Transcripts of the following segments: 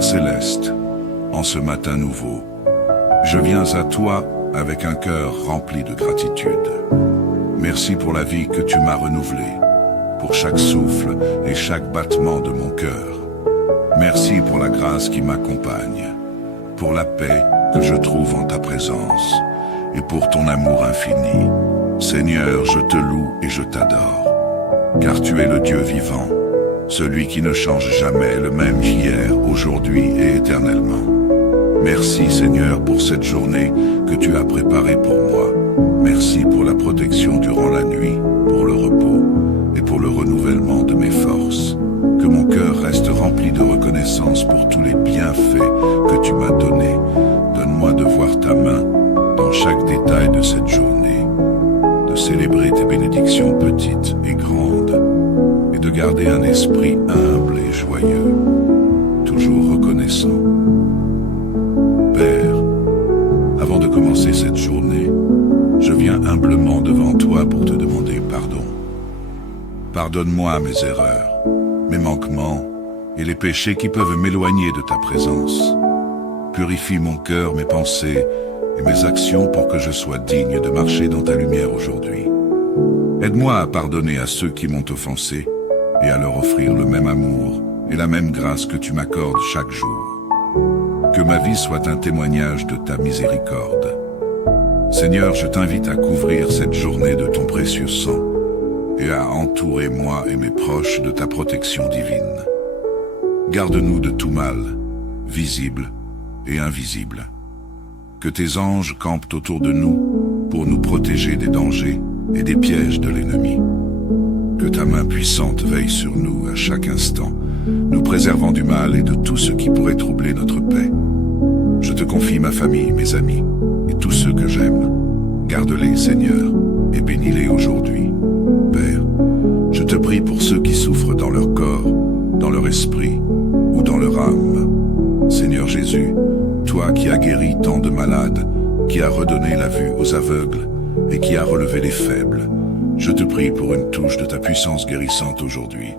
Père céleste, en ce matin nouveau, je viens à toi avec un cœur rempli de gratitude. Merci pour la vie que tu m'as renouvelée, pour chaque souffle et chaque battement de mon cœur. Merci pour la grâce qui m'accompagne, pour la paix que je trouve en ta présence et pour ton amour infini. Seigneur, je te loue et je t'adore, car tu es le Dieu vivant, celui qui ne change jamais, le même hier, aujourd'hui et éternellement. Merci Seigneur pour cette journée que tu as préparée pour moi. Merci pour la protection durant la nuit, pour le repos et pour le renouvellement de mes forces. Que mon cœur reste rempli de reconnaissance pour tous les bienfaits que tu m'as donnés. Donne-moi de voir ta main dans chaque détail de cette journée, de célébrer tes bénédictions petites et grandes, et de garder un esprit humble et joyeux, toujours reconnaissant. Père, avant de commencer cette journée, je viens humblement devant toi pour te demander pardon. Pardonne-moi mes erreurs, mes manquements et les péchés qui peuvent m'éloigner de ta présence. Purifie mon cœur, mes pensées et mes actions pour que je sois digne de marcher dans ta lumière aujourd'hui. Aide-moi à pardonner à ceux qui m'ont offensé et à leur offrir le même amour et la même grâce que tu m'accordes chaque jour. Que ma vie soit un témoignage de ta miséricorde. Seigneur, je t'invite à couvrir cette journée de ton précieux sang et à entourer moi et mes proches de ta protection divine. Garde-nous de tout mal, visible et invisible. Que tes anges campent autour de nous pour nous protéger des dangers et des pièges de l'ennemi. Que ta main puissante veille sur nous à chaque instant, nous préservant du mal et de tout ce qui pourrait troubler notre paix. Je te confie ma famille, mes amis et tous ceux que j'aime. Garde-les, Seigneur, et bénis-les aujourd'hui. Père, je te prie pour ceux qui souffrent dans leur corps, dans leur esprit ou dans leur âme. Seigneur Jésus, toi qui as guéri tant de malades, qui as redonné la vue aux aveugles et qui as relevé les faibles, je te prie pour une touche de ta puissance guérissante aujourd'hui.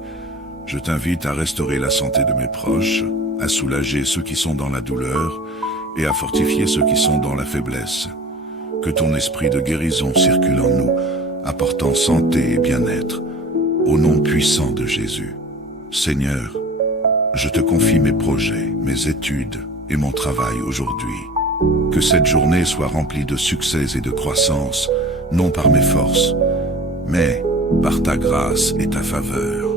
Je t'invite à restaurer la santé de mes proches, à soulager ceux qui sont dans la douleur et à fortifier ceux qui sont dans la faiblesse. Que ton esprit de guérison circule en nous, apportant santé et bien-être, au nom puissant de Jésus. Seigneur, je te confie mes projets, mes études et mon travail aujourd'hui. Que cette journée soit remplie de succès et de croissance, non par mes forces, mais par ta grâce et ta faveur.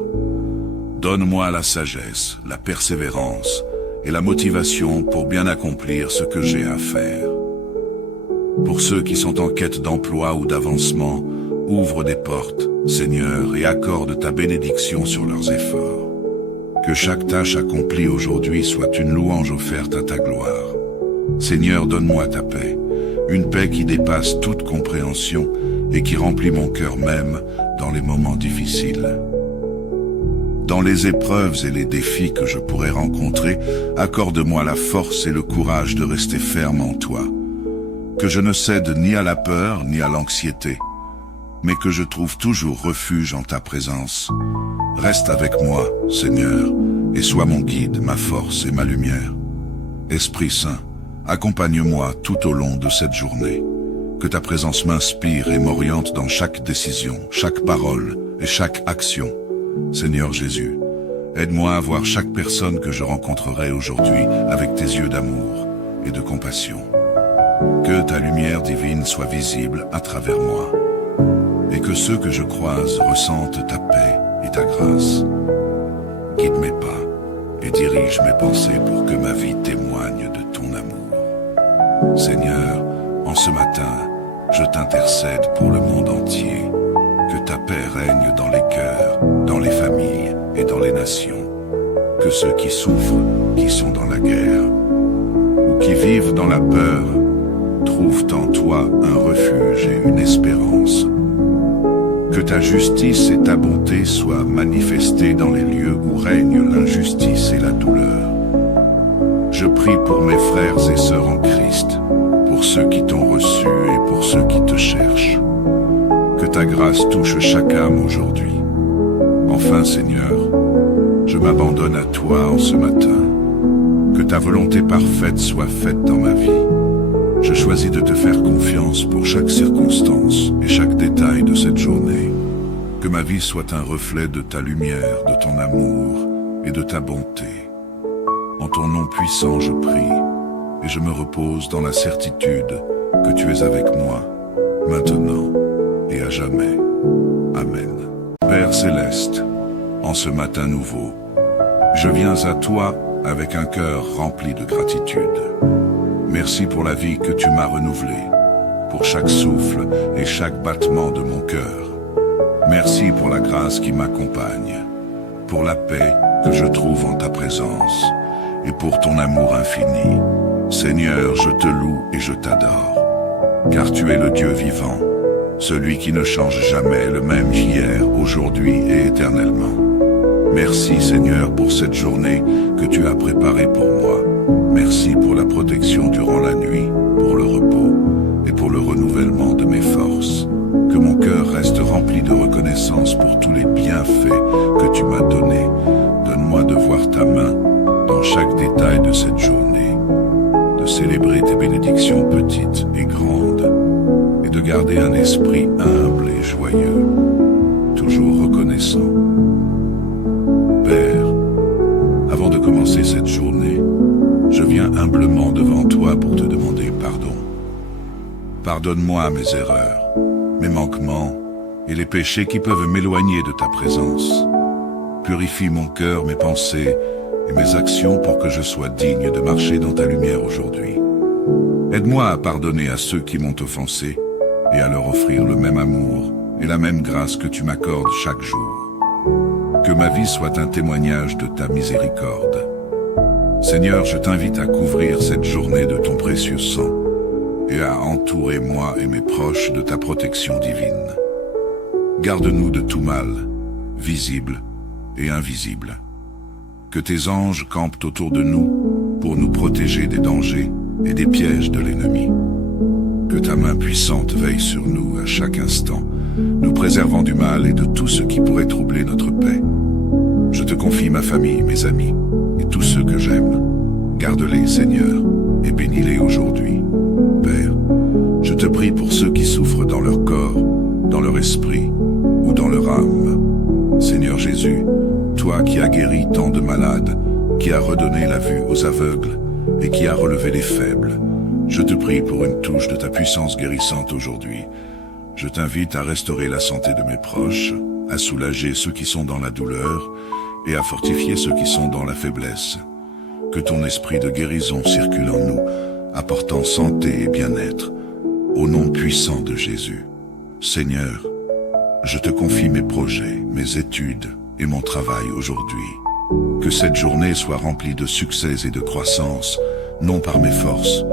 Donne-moi la sagesse, la persévérance et la motivation pour bien accomplir ce que j'ai à faire. Pour ceux qui sont en quête d'emploi ou d'avancement, ouvre des portes, Seigneur, et accorde ta bénédiction sur leurs efforts. Que chaque tâche accomplie aujourd'hui soit une louange offerte à ta gloire. Seigneur, donne-moi ta paix, une paix qui dépasse toute compréhension et qui remplit mon cœur même dans les moments difficiles. Dans les épreuves et les défis que je pourrais rencontrer, accorde-moi la force et le courage de rester ferme en toi. Que je ne cède ni à la peur ni à l'anxiété, mais que je trouve toujours refuge en ta présence. Reste avec moi, Seigneur, et sois mon guide, ma force et ma lumière. Esprit Saint, accompagne-moi tout au long de cette journée. Que ta présence m'inspire et m'oriente dans chaque décision, chaque parole et chaque action. Seigneur Jésus, aide-moi à voir chaque personne que je rencontrerai aujourd'hui avec tes yeux d'amour et de compassion. Que ta lumière divine soit visible à travers moi, et que ceux que je croise ressentent ta paix et ta grâce. Guide mes pas et dirige mes pensées pour que ma vie témoigne de ton amour. Seigneur, en ce matin, je t'intercède pour le monde entier. Que ta paix règne dans les cœurs, dans les familles et dans les nations. Que ceux qui souffrent, qui sont dans la guerre, ou qui vivent dans la peur, trouvent en toi un refuge et une espérance. Que ta justice et ta bonté soient manifestées dans les lieux où règne l'injustice et la douleur. Je prie pour mes frères et sœurs en Christ, pour ceux qui t'ont reçu et pour ceux qui te cherchent. Que ta grâce touche chaque âme aujourd'hui. Enfin, Seigneur, je m'abandonne à toi en ce matin. Que ta volonté parfaite soit faite dans ma vie. Je choisis de te faire confiance pour chaque circonstance et chaque détail de cette journée. Que ma vie soit un reflet de ta lumière, de ton amour et de ta bonté. En ton nom puissant je prie, et je me repose dans la certitude que tu es avec moi, maintenant et à jamais. Amen. Père céleste, en ce matin nouveau, je viens à toi avec un cœur rempli de gratitude. Merci pour la vie que tu m'as renouvelée, pour chaque souffle et chaque battement de mon cœur. Merci pour la grâce qui m'accompagne, pour la paix que je trouve en ta présence et pour ton amour infini. Seigneur, je te loue et je t'adore, car tu es le Dieu vivant, celui qui ne change jamais, le même hier, aujourd'hui et éternellement. Merci Seigneur pour cette journée que tu as préparée pour moi. Merci pour la protection durant la nuit, pour le repos et pour le renouvellement de mes forces. Que mon cœur reste rempli de reconnaissance pour tous les bienfaits que tu m'as donnés. Donne-moi de voir ta main dans chaque détail de cette journée, de célébrer tes bénédictions petites et grandes, et de garder un esprit humble et joyeux, toujours reconnaissant. Père, avant de commencer cette journée, je viens humblement devant toi pour te demander pardon. Pardonne-moi mes erreurs, mes manquements et les péchés qui peuvent m'éloigner de ta présence. Purifie mon cœur, mes pensées et mes actions pour que je sois digne de marcher dans ta lumière aujourd'hui. Aide-moi à pardonner à ceux qui m'ont offensé et à leur offrir le même amour et la même grâce que tu m'accordes chaque jour. Que ma vie soit un témoignage de ta miséricorde. Seigneur, je t'invite à couvrir cette journée de ton précieux sang et à entourer moi et mes proches de ta protection divine. Garde-nous de tout mal, visible et invisible. Que tes anges campent autour de nous pour nous protéger des dangers et des pièges de l'ennemi. Que ta main puissante veille sur nous à chaque instant, nous préservant du mal et de tout ce qui pourrait troubler notre paix. Je te confie ma famille, mes amis et tous ceux que j'aime. Garde-les, Seigneur, et bénis-les aujourd'hui. Père, je te prie pour ceux qui souffrent dans leur corps, dans leur esprit ou dans leur âme. Seigneur Jésus, toi qui as guéri tant de malades, qui as redonné la vue aux aveugles et qui as relevé les faibles, je te prie pour une touche de ta puissance guérissante aujourd'hui. Je t'invite à restaurer la santé de mes proches, à soulager ceux qui sont dans la douleur et à fortifier ceux qui sont dans la faiblesse. Que ton esprit de guérison circule en nous, apportant santé et bien-être, au nom puissant de Jésus. Seigneur, je te confie mes projets, mes études et mon travail aujourd'hui. Que cette journée soit remplie de succès et de croissance, non par mes forces,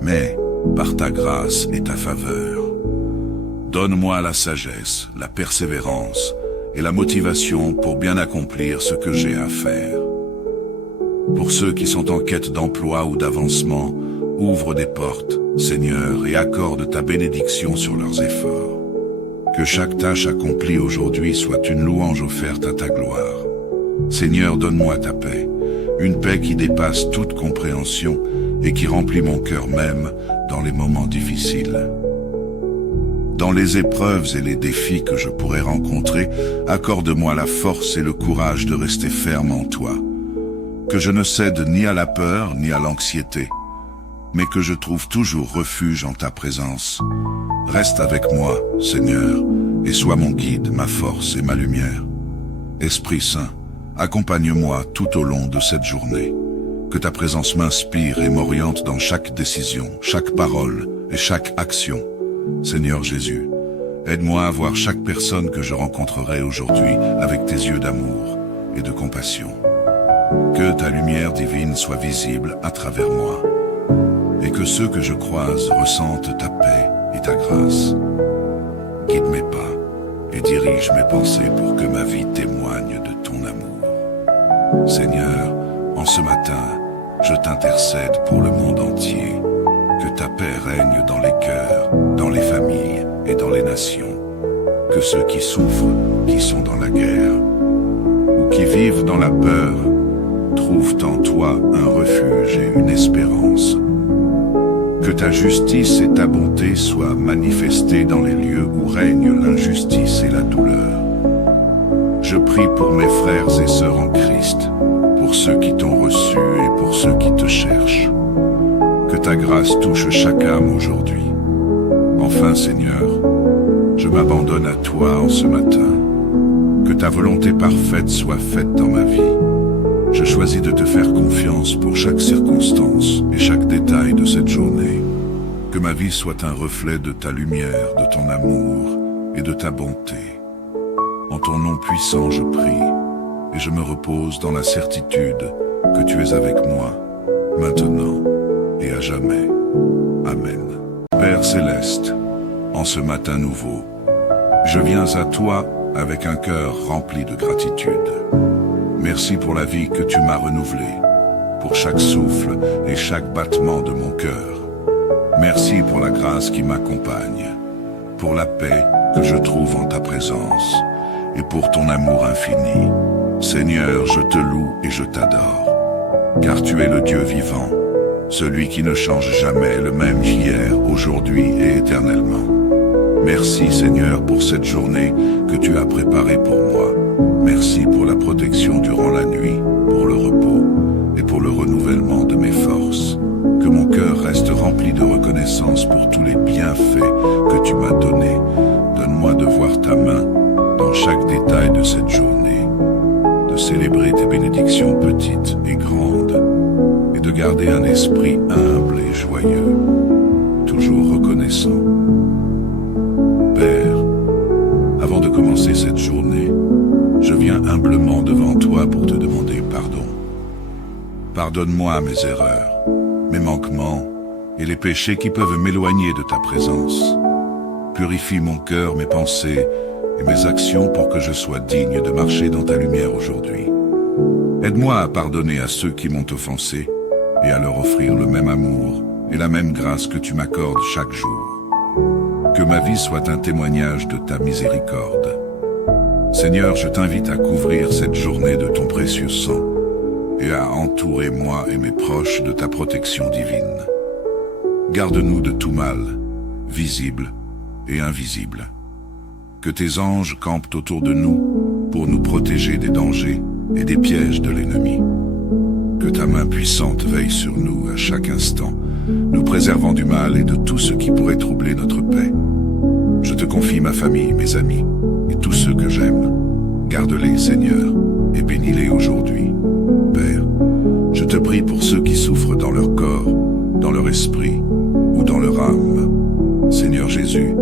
mais par ta grâce et ta faveur. Donne-moi la sagesse, la persévérance et la motivation pour bien accomplir ce que j'ai à faire. Pour ceux qui sont en quête d'emploi ou d'avancement, ouvre des portes, Seigneur, et accorde ta bénédiction sur leurs efforts. Que chaque tâche accomplie aujourd'hui soit une louange offerte à ta gloire. Seigneur, donne-moi ta paix, une paix qui dépasse toute compréhension et qui remplit mon cœur même dans les moments difficiles. Dans les épreuves et les défis que je pourrais rencontrer, accorde-moi la force et le courage de rester ferme en toi. Que je ne cède ni à la peur ni à l'anxiété, mais que je trouve toujours refuge en ta présence. Reste avec moi, Seigneur, et sois mon guide, ma force et ma lumière. Esprit Saint, accompagne-moi tout au long de cette journée. Que ta présence m'inspire et m'oriente dans chaque décision, chaque parole et chaque action. Seigneur Jésus, aide-moi à voir chaque personne que je rencontrerai aujourd'hui avec tes yeux d'amour et de compassion. Que ta lumière divine soit visible à travers moi, et que ceux que je croise ressentent ta paix et ta grâce. Guide mes pas et dirige mes pensées pour que ma vie témoigne de ton amour. Seigneur, en ce matin, je t'intercède pour le monde entier. Que ta paix règne dans les cœurs, dans les familles et dans les nations. Que ceux qui souffrent, qui sont dans la guerre, ou qui vivent dans la peur, trouvent en toi un refuge et une espérance. Que ta justice et ta bonté soient manifestées dans les lieux où règne l'injustice et la douleur. Je prie pour mes frères et sœurs en Christ, pour ceux qui t'ont reçu et pour ceux qui te cherchent. Que ta grâce touche chaque âme aujourd'hui. Enfin, Seigneur, je m'abandonne à toi en ce matin. Que ta volonté parfaite soit faite dans ma vie. Je choisis de te faire confiance pour chaque circonstance et chaque détail de cette journée. Que ma vie soit un reflet de ta lumière, de ton amour et de ta bonté. En ton nom puissant, je prie et je me repose dans la certitude que tu es avec moi, maintenant et à jamais. Amen. Père céleste, en ce matin nouveau, je viens à toi avec un cœur rempli de gratitude. Merci pour la vie que tu m'as renouvelée, pour chaque souffle et chaque battement de mon cœur. Merci pour la grâce qui m'accompagne, pour la paix que je trouve en ta présence et pour ton amour infini. Seigneur, je te loue et je t'adore, car tu es le Dieu vivant, celui qui ne change jamais, le même hier, aujourd'hui et éternellement. Merci Seigneur pour cette journée que tu as préparée pour moi. Merci pour la protection durant la nuit, pour le repos et pour le renouvellement de mes forces. Que mon cœur reste rempli de reconnaissance pour tous les bienfaits que tu m'as donnés. Donne-moi de voir ta main dans chaque détail de cette journée, de célébrer tes bénédictions petites et grandes, et de garder un esprit humble et joyeux, toujours reconnaissant. Père, avant de commencer cette journée, je viens humblement devant toi pour te demander pardon. Pardonne-moi mes erreurs, mes manquements et les péchés qui peuvent m'éloigner de ta présence. Purifie mon cœur, mes pensées et mes actions pour que je sois digne de marcher dans ta lumière aujourd'hui. Aide-moi à pardonner à ceux qui m'ont offensé et à leur offrir le même amour et la même grâce que tu m'accordes chaque jour. Que ma vie soit un témoignage de ta miséricorde. Seigneur, je t'invite à couvrir cette journée de ton précieux sang et à entourer moi et mes proches de ta protection divine. Garde-nous de tout mal, visible et invisible. Que tes anges campent autour de nous pour nous protéger des dangers et des pièges de l'ennemi. Que ta main puissante veille sur nous à chaque instant, nous préservant du mal et de tout ce qui pourrait troubler notre paix. Je te confie ma famille, mes amis et tous ceux que j'aime. Garde-les, Seigneur, et bénis-les aujourd'hui. Père, je te prie pour ceux qui souffrent dans leur corps, dans leur esprit ou dans leur âme. Seigneur Jésus,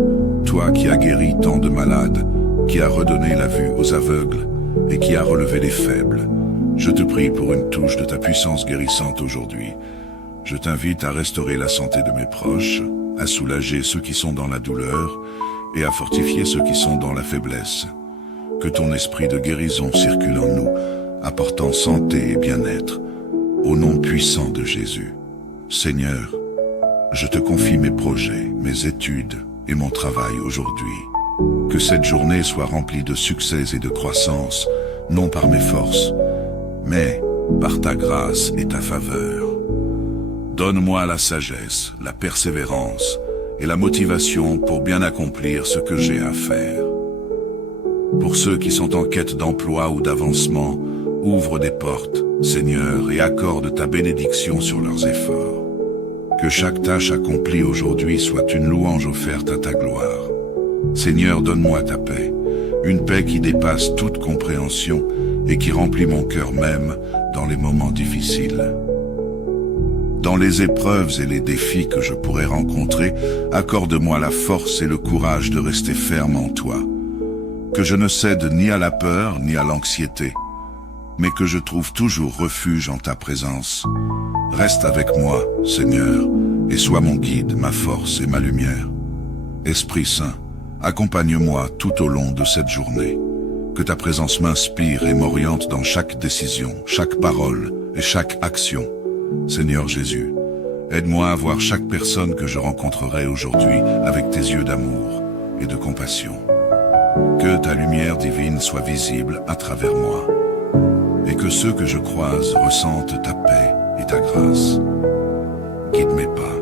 toi qui as guéri tant de malades, qui as redonné la vue aux aveugles et qui as relevé les faibles, je te prie pour une touche de ta puissance guérissante aujourd'hui. Je t'invite à restaurer la santé de mes proches, à soulager ceux qui sont dans la douleur et à fortifier ceux qui sont dans la faiblesse. Que ton esprit de guérison circule en nous, apportant santé et bien-être, au nom puissant de Jésus. Seigneur, je te confie mes projets, mes études et mon travail aujourd'hui. Que cette journée soit remplie de succès et de croissance, non par mes forces, mais par ta grâce et ta faveur. Donne-moi la sagesse, la persévérance et la motivation pour bien accomplir ce que j'ai à faire. Pour ceux qui sont en quête d'emploi ou d'avancement, ouvre des portes, Seigneur, et accorde ta bénédiction sur leurs efforts. Que chaque tâche accomplie aujourd'hui soit une louange offerte à ta gloire. Seigneur, donne-moi ta paix, une paix qui dépasse toute compréhension et qui remplit mon cœur même dans les moments difficiles. Dans les épreuves et les défis que je pourrais rencontrer, accorde-moi la force et le courage de rester ferme en toi. Que je ne cède ni à la peur ni à l'anxiété, mais que je trouve toujours refuge en ta présence. Reste avec moi, Seigneur, et sois mon guide, ma force et ma lumière. Esprit Saint, accompagne-moi tout au long de cette journée. Que ta présence m'inspire et m'oriente dans chaque décision, chaque parole et chaque action. Seigneur Jésus, aide-moi à voir chaque personne que je rencontrerai aujourd'hui avec tes yeux d'amour et de compassion. Que ta lumière divine soit visible à travers moi et que ceux que je croise ressentent ta paix et ta grâce. Guide mes pas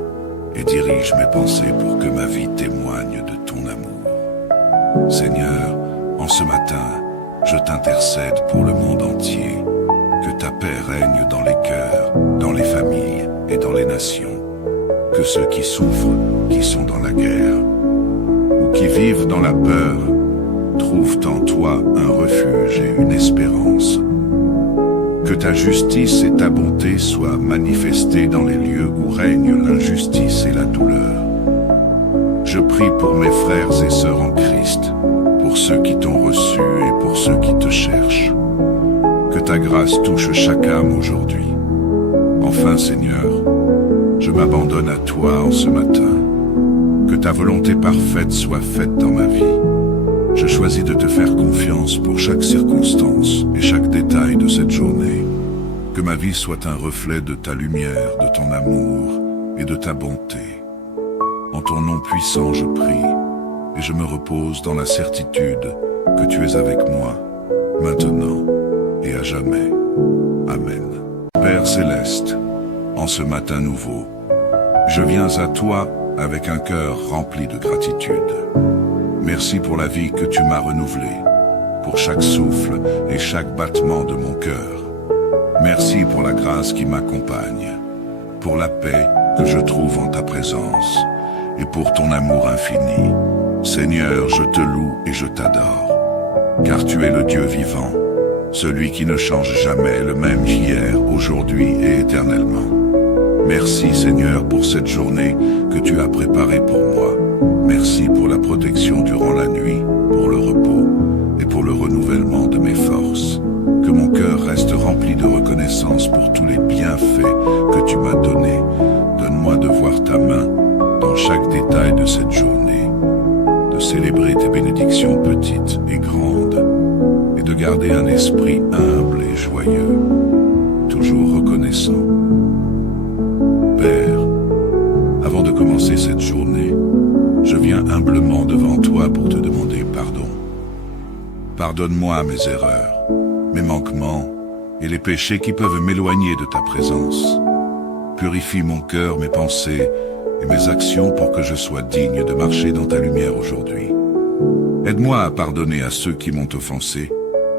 et dirige mes pensées pour que ma vie témoigne de ton amour. Seigneur, en ce matin, je t'intercède pour le monde entier. Que ta paix règne dans les cœurs, dans les familles et dans les nations. Que ceux qui souffrent, qui sont dans la guerre, ou qui vivent dans la peur, trouvent en toi un refuge et une espérance. Que ta justice et ta bonté soient manifestées dans les lieux où règne l'injustice et la douleur. Je prie pour mes frères et sœurs en Christ, pour ceux qui t'ont reçu et pour ceux qui te cherchent. Que ta grâce touche chaque âme aujourd'hui. Enfin, Seigneur, je m'abandonne à toi en ce matin. Que ta volonté parfaite soit faite dans ma vie. Je choisis de te faire confiance pour chaque circonstance et chaque détail de cette journée. Que ma vie soit un reflet de ta lumière, de ton amour et de ta bonté. En ton nom puissant, je prie et je me repose dans la certitude que tu es avec moi, maintenant et à jamais. Amen. Père céleste, en ce matin nouveau, je viens à toi avec un cœur rempli de gratitude. Merci pour la vie que tu m'as renouvelée, pour chaque souffle et chaque battement de mon cœur. Merci pour la grâce qui m'accompagne, pour la paix que je trouve en ta présence et pour ton amour infini. Seigneur, je te loue et je t'adore, car tu es le Dieu vivant, celui qui ne change jamais, le même hier, aujourd'hui et éternellement. Merci Seigneur pour cette journée que tu as préparée pour moi. Merci pour la protection durant la nuit, pour le repos et pour le renouvellement de mes forces. Que mon cœur reste rempli de reconnaissance pour tous les bienfaits que tu m'as donnés. Donne-moi de voir ta main dans chaque détail de cette journée, de célébrer tes bénédictions petites et grandes, et de garder un esprit humble et joyeux, toujours reconnaissant. Père, avant de commencer cette journée, je viens humblement devant toi pour te demander pardon. Pardonne-moi mes erreurs, mes manquements et les péchés qui peuvent m'éloigner de ta présence. Purifie mon cœur, mes pensées et mes actions pour que je sois digne de marcher dans ta lumière aujourd'hui. Aide-moi à pardonner à ceux qui m'ont offensé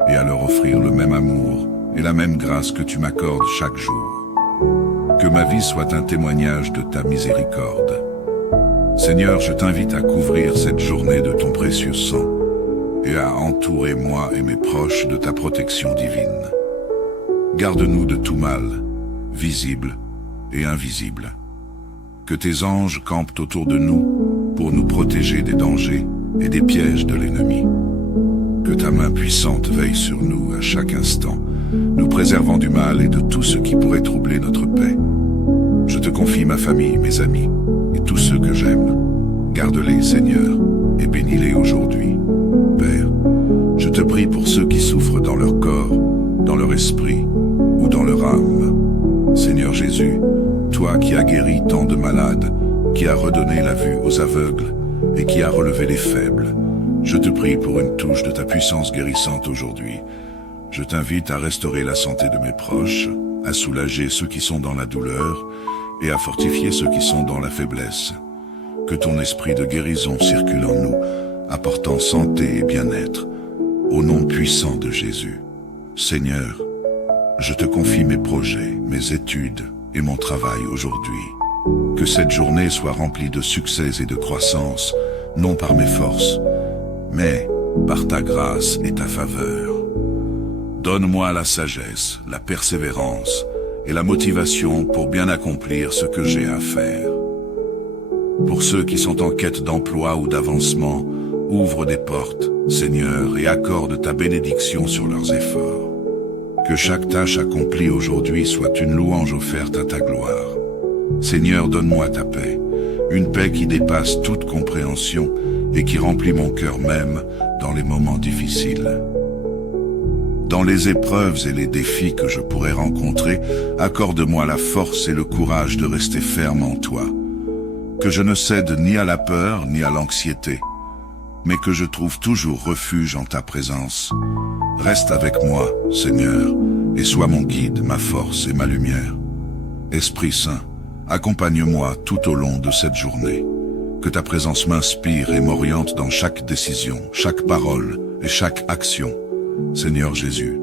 et à leur offrir le même amour et la même grâce que tu m'accordes chaque jour. Que ma vie soit un témoignage de ta miséricorde. Seigneur, je t'invite à couvrir cette journée de ton précieux sang et à entourer moi et mes proches de ta protection divine. Garde-nous de tout mal, visible et invisible. Que tes anges campent autour de nous pour nous protéger des dangers et des pièges de l'ennemi. Que ta main puissante veille sur nous à chaque instant, nous préservant du mal et de tout ce qui pourrait troubler notre paix. Je te confie ma famille, mes amis et tous ceux que j'aime. Garde-les, Seigneur, et bénis-les aujourd'hui. Père, je te prie pour ceux qui souffrent dans leur corps, dans leur esprit ou dans leur âme. Seigneur Jésus, toi qui as guéri tant de malades, qui as redonné la vue aux aveugles et qui as relevé les faibles, je te prie pour une touche de ta puissance guérissante aujourd'hui. Je t'invite à restaurer la santé de mes proches, à soulager ceux qui sont dans la douleur et à fortifier ceux qui sont dans la faiblesse. Que ton esprit de guérison circule en nous, apportant santé et bien-être, au nom puissant de Jésus. Seigneur, je te confie mes projets, mes études et mon travail aujourd'hui. Que cette journée soit remplie de succès et de croissance, non par mes forces, mais par ta grâce et ta faveur. Donne-moi la sagesse, la persévérance et la motivation pour bien accomplir ce que j'ai à faire. Pour ceux qui sont en quête d'emploi ou d'avancement, ouvre des portes, Seigneur, et accorde ta bénédiction sur leurs efforts. Que chaque tâche accomplie aujourd'hui soit une louange offerte à ta gloire. Seigneur, donne-moi ta paix, une paix qui dépasse toute compréhension et qui remplit mon cœur même dans les moments difficiles. Dans les épreuves et les défis que je pourrais rencontrer, accorde-moi la force et le courage de rester ferme en toi. Que je ne cède ni à la peur ni à l'anxiété, mais que je trouve toujours refuge en ta présence. Reste avec moi, Seigneur, et sois mon guide, ma force et ma lumière. Esprit Saint, accompagne-moi tout au long de cette journée. Que ta présence m'inspire et m'oriente dans chaque décision, chaque parole et chaque action. Seigneur Jésus,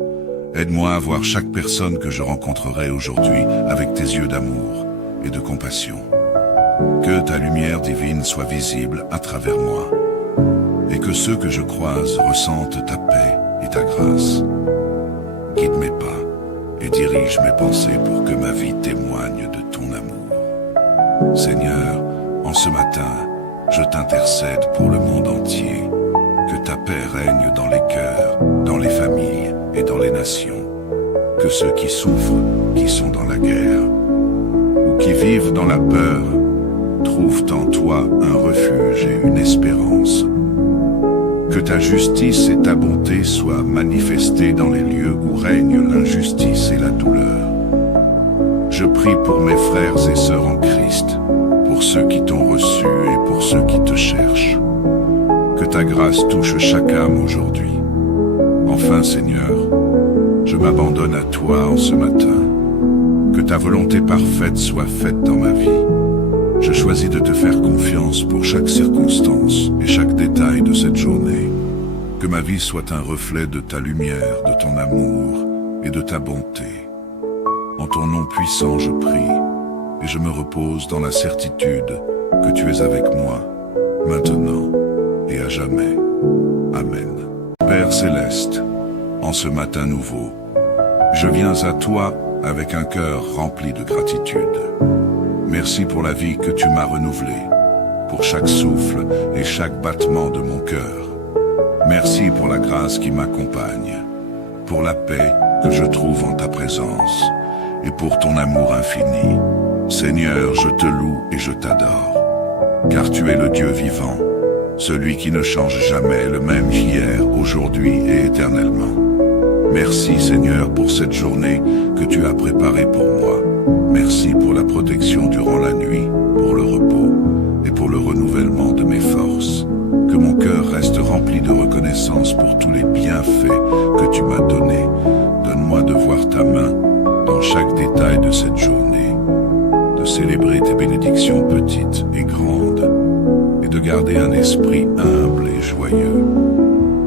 aide-moi à voir chaque personne que je rencontrerai aujourd'hui avec tes yeux d'amour et de compassion. Que ta lumière divine soit visible à travers moi, et que ceux que je croise ressentent ta paix et ta grâce. Guide mes pas et dirige mes pensées pour que ma vie témoigne de ton amour. Seigneur, en ce matin, je t'intercède pour le monde entier. Que ta paix règne dans les cœurs, dans les familles et dans les nations. Que ceux qui souffrent, qui sont dans la guerre, ou qui vivent dans la peur, trouvent en toi un refuge et une espérance. Que ta justice et ta bonté soient manifestées dans les lieux où règne l'injustice et la douleur. Je prie pour mes frères et sœurs en Christ, pour ceux qui t'ont reçu et pour ceux qui te cherchent. Que ta grâce touche chaque âme aujourd'hui. Enfin, Seigneur, je m'abandonne à toi en ce matin. Que ta volonté parfaite soit faite dans ma vie. Je choisis de te faire confiance pour chaque circonstance et chaque détail de cette journée. Que ma vie soit un reflet de ta lumière, de ton amour et de ta bonté. En ton nom puissant, je prie, et je me repose dans la certitude que tu es avec moi, maintenant et à jamais. Amen. Père céleste, en ce matin nouveau, je viens à toi avec un cœur rempli de gratitude. Merci pour la vie que tu m'as renouvelée, pour chaque souffle et chaque battement de mon cœur. Merci pour la grâce qui m'accompagne, pour la paix que je trouve en ta présence et pour ton amour infini. Seigneur, je te loue et je t'adore, car tu es le Dieu vivant, celui qui ne change jamais, le même hier, aujourd'hui et éternellement. Merci Seigneur pour cette journée que tu as préparée pour moi. Merci pour la protection durant la nuit, pour le repos et pour le renouvellement de mes forces. Que mon cœur reste rempli de reconnaissance pour tous les bienfaits que tu m'as donnés. Donne-moi de voir ta main dans chaque détail de cette journée, de célébrer tes bénédictions petites et grandes, et de garder un esprit humble et joyeux,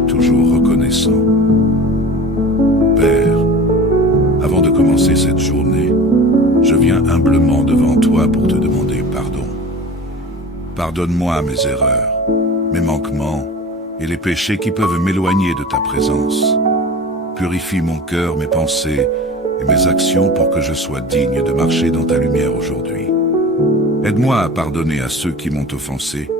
toujours reconnaissant. Père, avant de commencer cette journée, je viens humblement devant toi pour te demander pardon. Pardonne-moi mes erreurs, mes manquements et les péchés qui peuvent m'éloigner de ta présence. Purifie mon cœur, mes pensées et mes actions pour que je sois digne de marcher dans ta lumière aujourd'hui. Aide-moi à pardonner à ceux qui m'ont offensé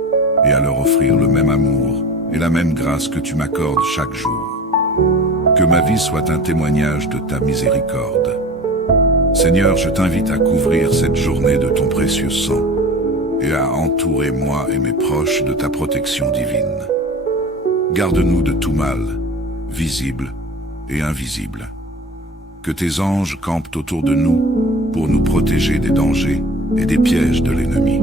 et à leur offrir le même amour et la même grâce que tu m'accordes chaque jour. Que ma vie soit un témoignage de ta miséricorde. Seigneur, je t'invite à couvrir cette journée de ton précieux sang et à entourer moi et mes proches de ta protection divine. Garde-nous de tout mal, visible et invisible. Que tes anges campent autour de nous pour nous protéger des dangers et des pièges de l'ennemi.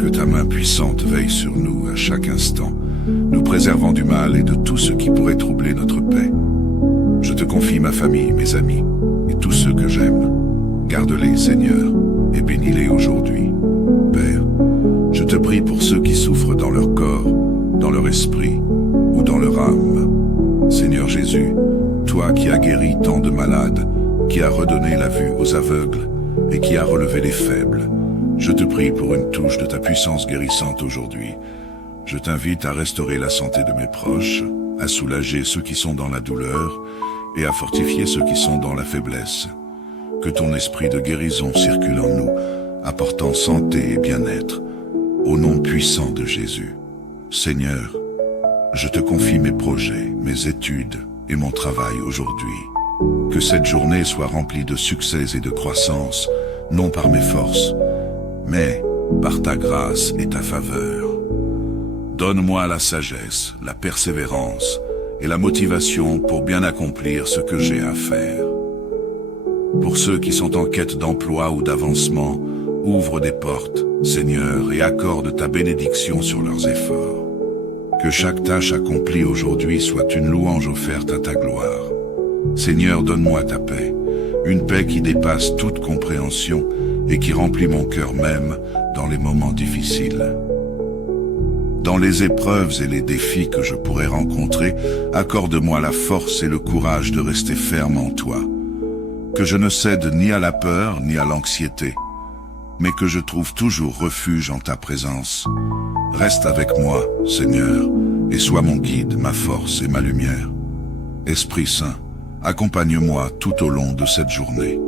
Que ta main puissante veille sur nous à chaque instant, nous préservant du mal et de tout ce qui pourrait troubler notre paix. Je te confie ma famille, mes amis et tous ceux que j'aime. Garde-les, Seigneur, et bénis-les aujourd'hui. Père, je te prie pour ceux qui souffrent dans leur corps, dans leur esprit ou dans leur âme. Seigneur Jésus, toi qui as guéri tant de malades, qui as redonné la vue aux aveugles et qui as relevé les faibles, je te prie pour une touche de ta puissance guérissante aujourd'hui. Je t'invite à restaurer la santé de mes proches, à soulager ceux qui sont dans la douleur et à fortifier ceux qui sont dans la faiblesse. Que ton esprit de guérison circule en nous, apportant santé et bien-être, au nom puissant de Jésus. Seigneur, je te confie mes projets, mes études et mon travail aujourd'hui. Que cette journée soit remplie de succès et de croissance, non par mes forces, mais par ta grâce et ta faveur. Donne-moi la sagesse, la persévérance et la motivation pour bien accomplir ce que j'ai à faire. Pour ceux qui sont en quête d'emploi ou d'avancement, ouvre des portes, Seigneur, et accorde ta bénédiction sur leurs efforts. Que chaque tâche accomplie aujourd'hui soit une louange offerte à ta gloire. Seigneur, donne-moi ta paix, une paix qui dépasse toute compréhension et qui remplit mon cœur même dans les moments difficiles. Dans les épreuves et les défis que je pourrais rencontrer, accorde-moi la force et le courage de rester ferme en toi. Que je ne cède ni à la peur ni à l'anxiété, mais que je trouve toujours refuge en ta présence. Reste avec moi, Seigneur, et sois mon guide, ma force et ma lumière. Esprit Saint, accompagne-moi tout au long de cette journée.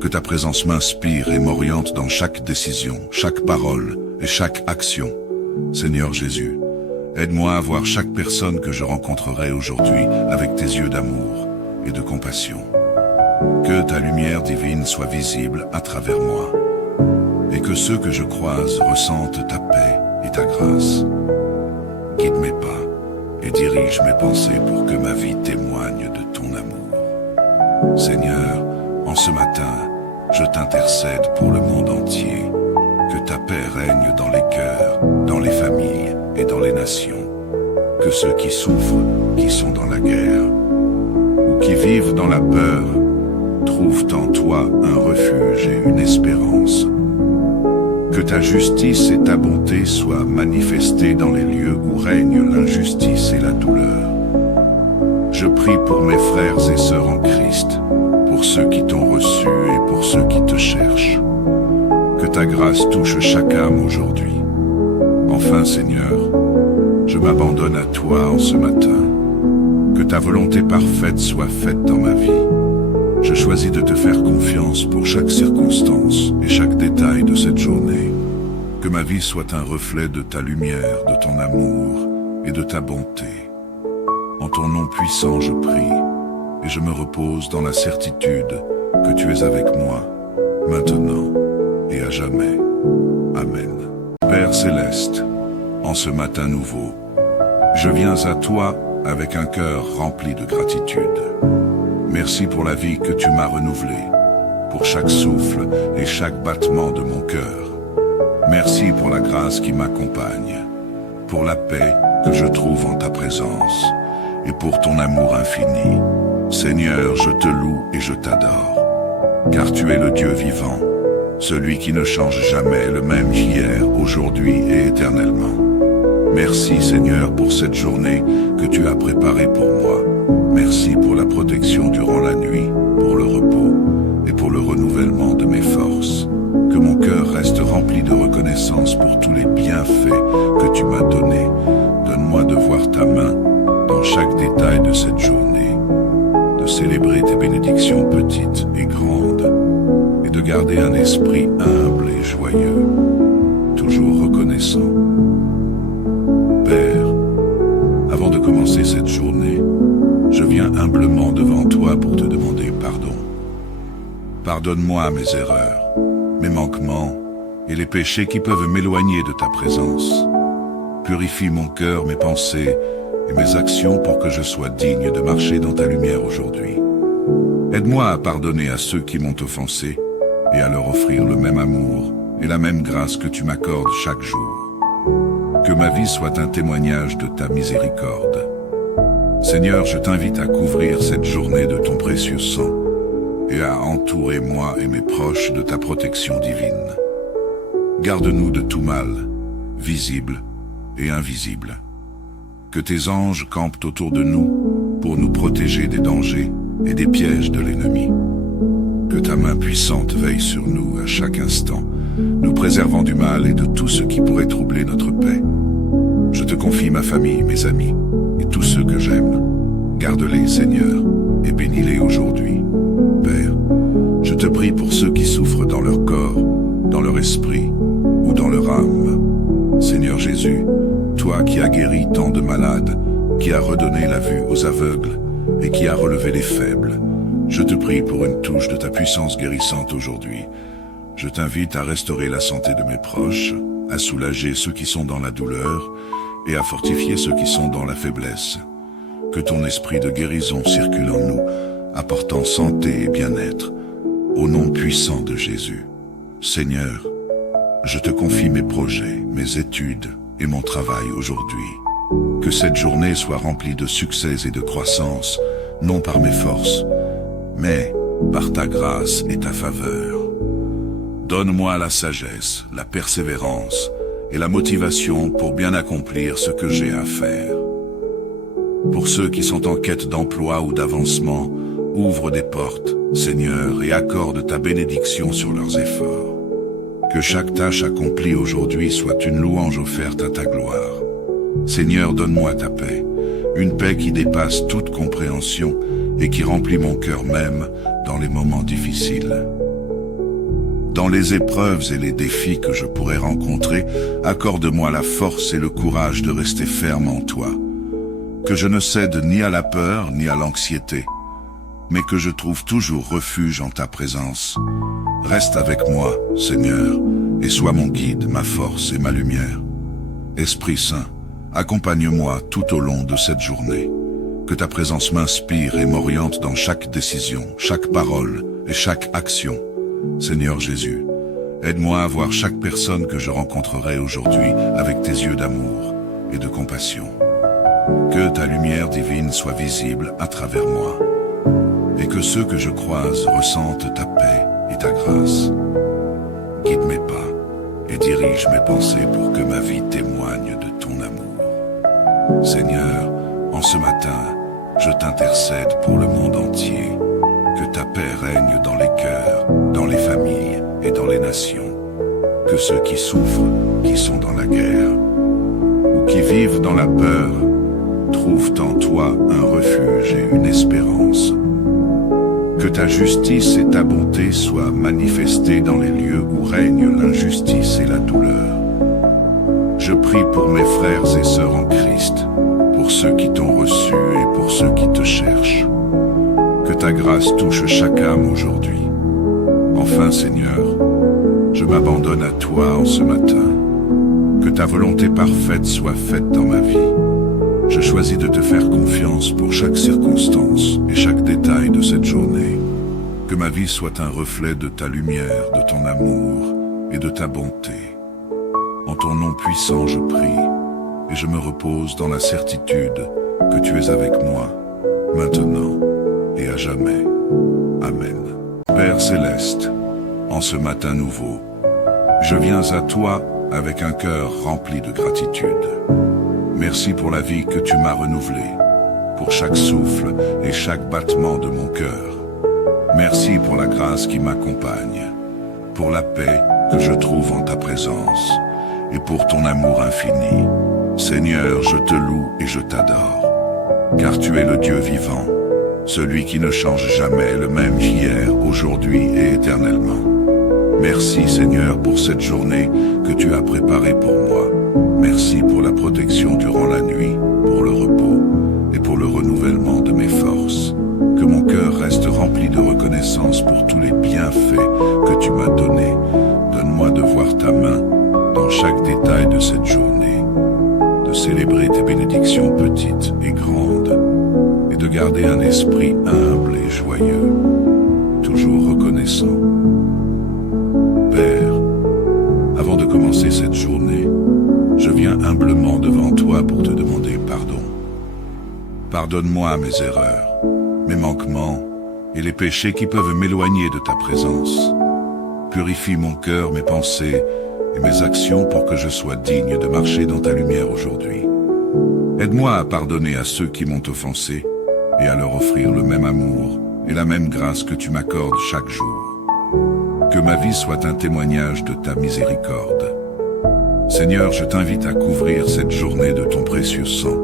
Que ta présence m'inspire et m'oriente dans chaque décision, chaque parole et chaque action. Seigneur Jésus, aide-moi à voir chaque personne que je rencontrerai aujourd'hui avec tes yeux d'amour et de compassion. Que ta lumière divine soit visible à travers moi, et que ceux que je croise ressentent ta paix et ta grâce. Guide mes pas et dirige mes pensées pour que ma vie témoigne de ton amour. Seigneur, en ce matin, je t'intercède pour le monde entier. Que ta paix règne dans les cœurs, dans les familles et dans les nations. Que ceux qui souffrent, qui sont dans la guerre, ou qui vivent dans la peur, trouvent en toi un refuge et une espérance. Que ta justice et ta bonté soient manifestées dans les lieux où règne l'injustice et la douleur. Je prie pour mes frères et sœurs en Christ, pour ceux qui t'ont reçu et pour ceux qui te cherchent. Que ta grâce touche chaque âme aujourd'hui. Enfin, Seigneur, je m'abandonne à toi en ce matin. Que ta volonté parfaite soit faite dans ma vie. Je choisis de te faire confiance pour chaque circonstance et chaque détail de cette journée. Que ma vie soit un reflet de ta lumière, de ton amour et de ta bonté. En ton nom puissant, je prie, et je me repose dans la certitude que tu es avec moi, maintenant et à jamais. Amen. Père céleste, en ce matin nouveau, je viens à toi avec un cœur rempli de gratitude. Merci pour la vie que tu m'as renouvelée, pour chaque souffle et chaque battement de mon cœur. Merci pour la grâce qui m'accompagne, pour la paix que je trouve en ta présence et pour ton amour infini. Seigneur, je te loue et je t'adore, car tu es le Dieu vivant, celui qui ne change jamais, le même hier, aujourd'hui et éternellement. Merci Seigneur pour cette journée que tu as préparée pour moi. Merci pour la protection durant la nuit, pour le repos et pour le renouvellement de mes forces. Que mon cœur reste rempli de reconnaissance pour tous les bienfaits que tu m'as donnés. Donne-moi de voir ta main dans chaque détail de cette journée, de célébrer tes bénédictions petites et grandes, et de garder un esprit humble et joyeux, toujours reconnaissant. Père, avant de commencer cette journée, je viens humblement devant toi pour te demander pardon. Pardonne-moi mes erreurs, mes manquements et les péchés qui peuvent m'éloigner de ta présence. Purifie mon cœur, mes pensées et mes actions pour que je sois digne de marcher dans ta lumière aujourd'hui. Aide-moi à pardonner à ceux qui m'ont offensé et à leur offrir le même amour et la même grâce que tu m'accordes chaque jour. Que ma vie soit un témoignage de ta miséricorde. Seigneur, je t'invite à couvrir cette journée de ton précieux sang et à entourer moi et mes proches de ta protection divine. Garde-nous de tout mal, visible et invisible. Que tes anges campent autour de nous pour nous protéger des dangers et des pièges de l'ennemi. Que ta main puissante veille sur nous à chaque instant, nous préservant du mal et de tout ce qui pourrait troubler notre paix. Je te confie ma famille, mes amis et tous ceux que j'aime. Garde-les, Seigneur, et bénis-les aujourd'hui. Père, je te prie pour ceux qui souffrent dans leur corps, dans leur esprit ou dans leur âme. Seigneur Jésus, toi qui as guéri tant de malades, qui as redonné la vue aux aveugles et qui as relevé les faibles, je te prie pour une touche de ta puissance guérissante aujourd'hui. Je t'invite à restaurer la santé de mes proches, à soulager ceux qui sont dans la douleur et à fortifier ceux qui sont dans la faiblesse. Que ton esprit de guérison circule en nous, apportant santé et bien-être, au nom puissant de Jésus. Seigneur, je te confie mes projets, mes études et mon travail aujourd'hui. Que cette journée soit remplie de succès et de croissance, non par mes forces, mais par ta grâce et ta faveur. Donne-moi la sagesse, la persévérance et la motivation pour bien accomplir ce que j'ai à faire. Pour ceux qui sont en quête d'emploi ou d'avancement, ouvre des portes, Seigneur, et accorde ta bénédiction sur leurs efforts. Que chaque tâche accomplie aujourd'hui soit une louange offerte à ta gloire. Seigneur, donne-moi ta paix, une paix qui dépasse toute compréhension et qui remplit mon cœur même dans les moments difficiles. Dans les épreuves et les défis que je pourrais rencontrer, accorde-moi la force et le courage de rester ferme en toi. Que je ne cède ni à la peur ni à l'anxiété, mais que je trouve toujours refuge en ta présence. Reste avec moi, Seigneur, et sois mon guide, ma force et ma lumière. Esprit Saint, accompagne-moi tout au long de cette journée. Que ta présence m'inspire et m'oriente dans chaque décision, chaque parole et chaque action. Seigneur Jésus, aide-moi à voir chaque personne que je rencontrerai aujourd'hui avec tes yeux d'amour et de compassion. Que ta lumière divine soit visible à travers moi, et que ceux que je croise ressentent ta paix et ta grâce. Guide mes pas et dirige mes pensées pour que ma vie témoigne de ton amour. Seigneur, en ce matin, je t'intercède pour le monde entier. Que ta paix règne dans les cœurs, dans les familles et dans les nations. Que ceux qui souffrent, qui sont dans la guerre, ou qui vivent dans la peur, trouvent en toi un refuge et une espérance. Que ta justice et ta bonté soient manifestées dans les lieux où règne l'injustice et la douleur. Je prie pour mes frères et sœurs en Christ, pour ceux qui t'ont reçu et pour ceux qui te cherchent. Que ta grâce touche chaque âme aujourd'hui. Enfin, Seigneur, je m'abandonne à toi en ce matin. Que ta volonté parfaite soit faite dans ma vie. Je choisis de te faire confiance pour chaque circonstance et chaque détail de cette journée. Que ma vie soit un reflet de ta lumière, de ton amour et de ta bonté. En ton nom puissant, je prie et je me repose dans la certitude que tu es avec moi, maintenant et à jamais. Amen. Père céleste, en ce matin nouveau, je viens à toi avec un cœur rempli de gratitude. Merci pour la vie que tu m'as renouvelée, pour chaque souffle et chaque battement de mon cœur. Merci pour la grâce qui m'accompagne, pour la paix que je trouve en ta présence et pour ton amour infini. Seigneur, je te loue et je t'adore, car tu es le Dieu vivant, celui qui ne change jamais, le même hier, aujourd'hui et éternellement. Merci Seigneur pour cette journée que tu as préparée pour moi. Merci pour la protection durant la nuit, pour le repos et pour le renouvellement de mes forces. Que mon cœur reste rempli de reconnaissance pour tous les bienfaits que tu m'as donnés. Donne-moi de voir ta main dans chaque détail de cette journée, de célébrer tes bénédictions petites et grandes, et de garder un esprit humble et joyeux, toujours reconnaissant. Père, avant de commencer cette journée, je viens humblement devant toi pour te demander pardon. Pardonne-moi mes erreurs, mes manquements et les péchés qui peuvent m'éloigner de ta présence. Purifie mon cœur, mes pensées et mes actions pour que je sois digne de marcher dans ta lumière aujourd'hui. Aide-moi à pardonner à ceux qui m'ont offensé et à leur offrir le même amour et la même grâce que tu m'accordes chaque jour. Que ma vie soit un témoignage de ta miséricorde. Seigneur, je t'invite à couvrir cette journée de ton précieux sang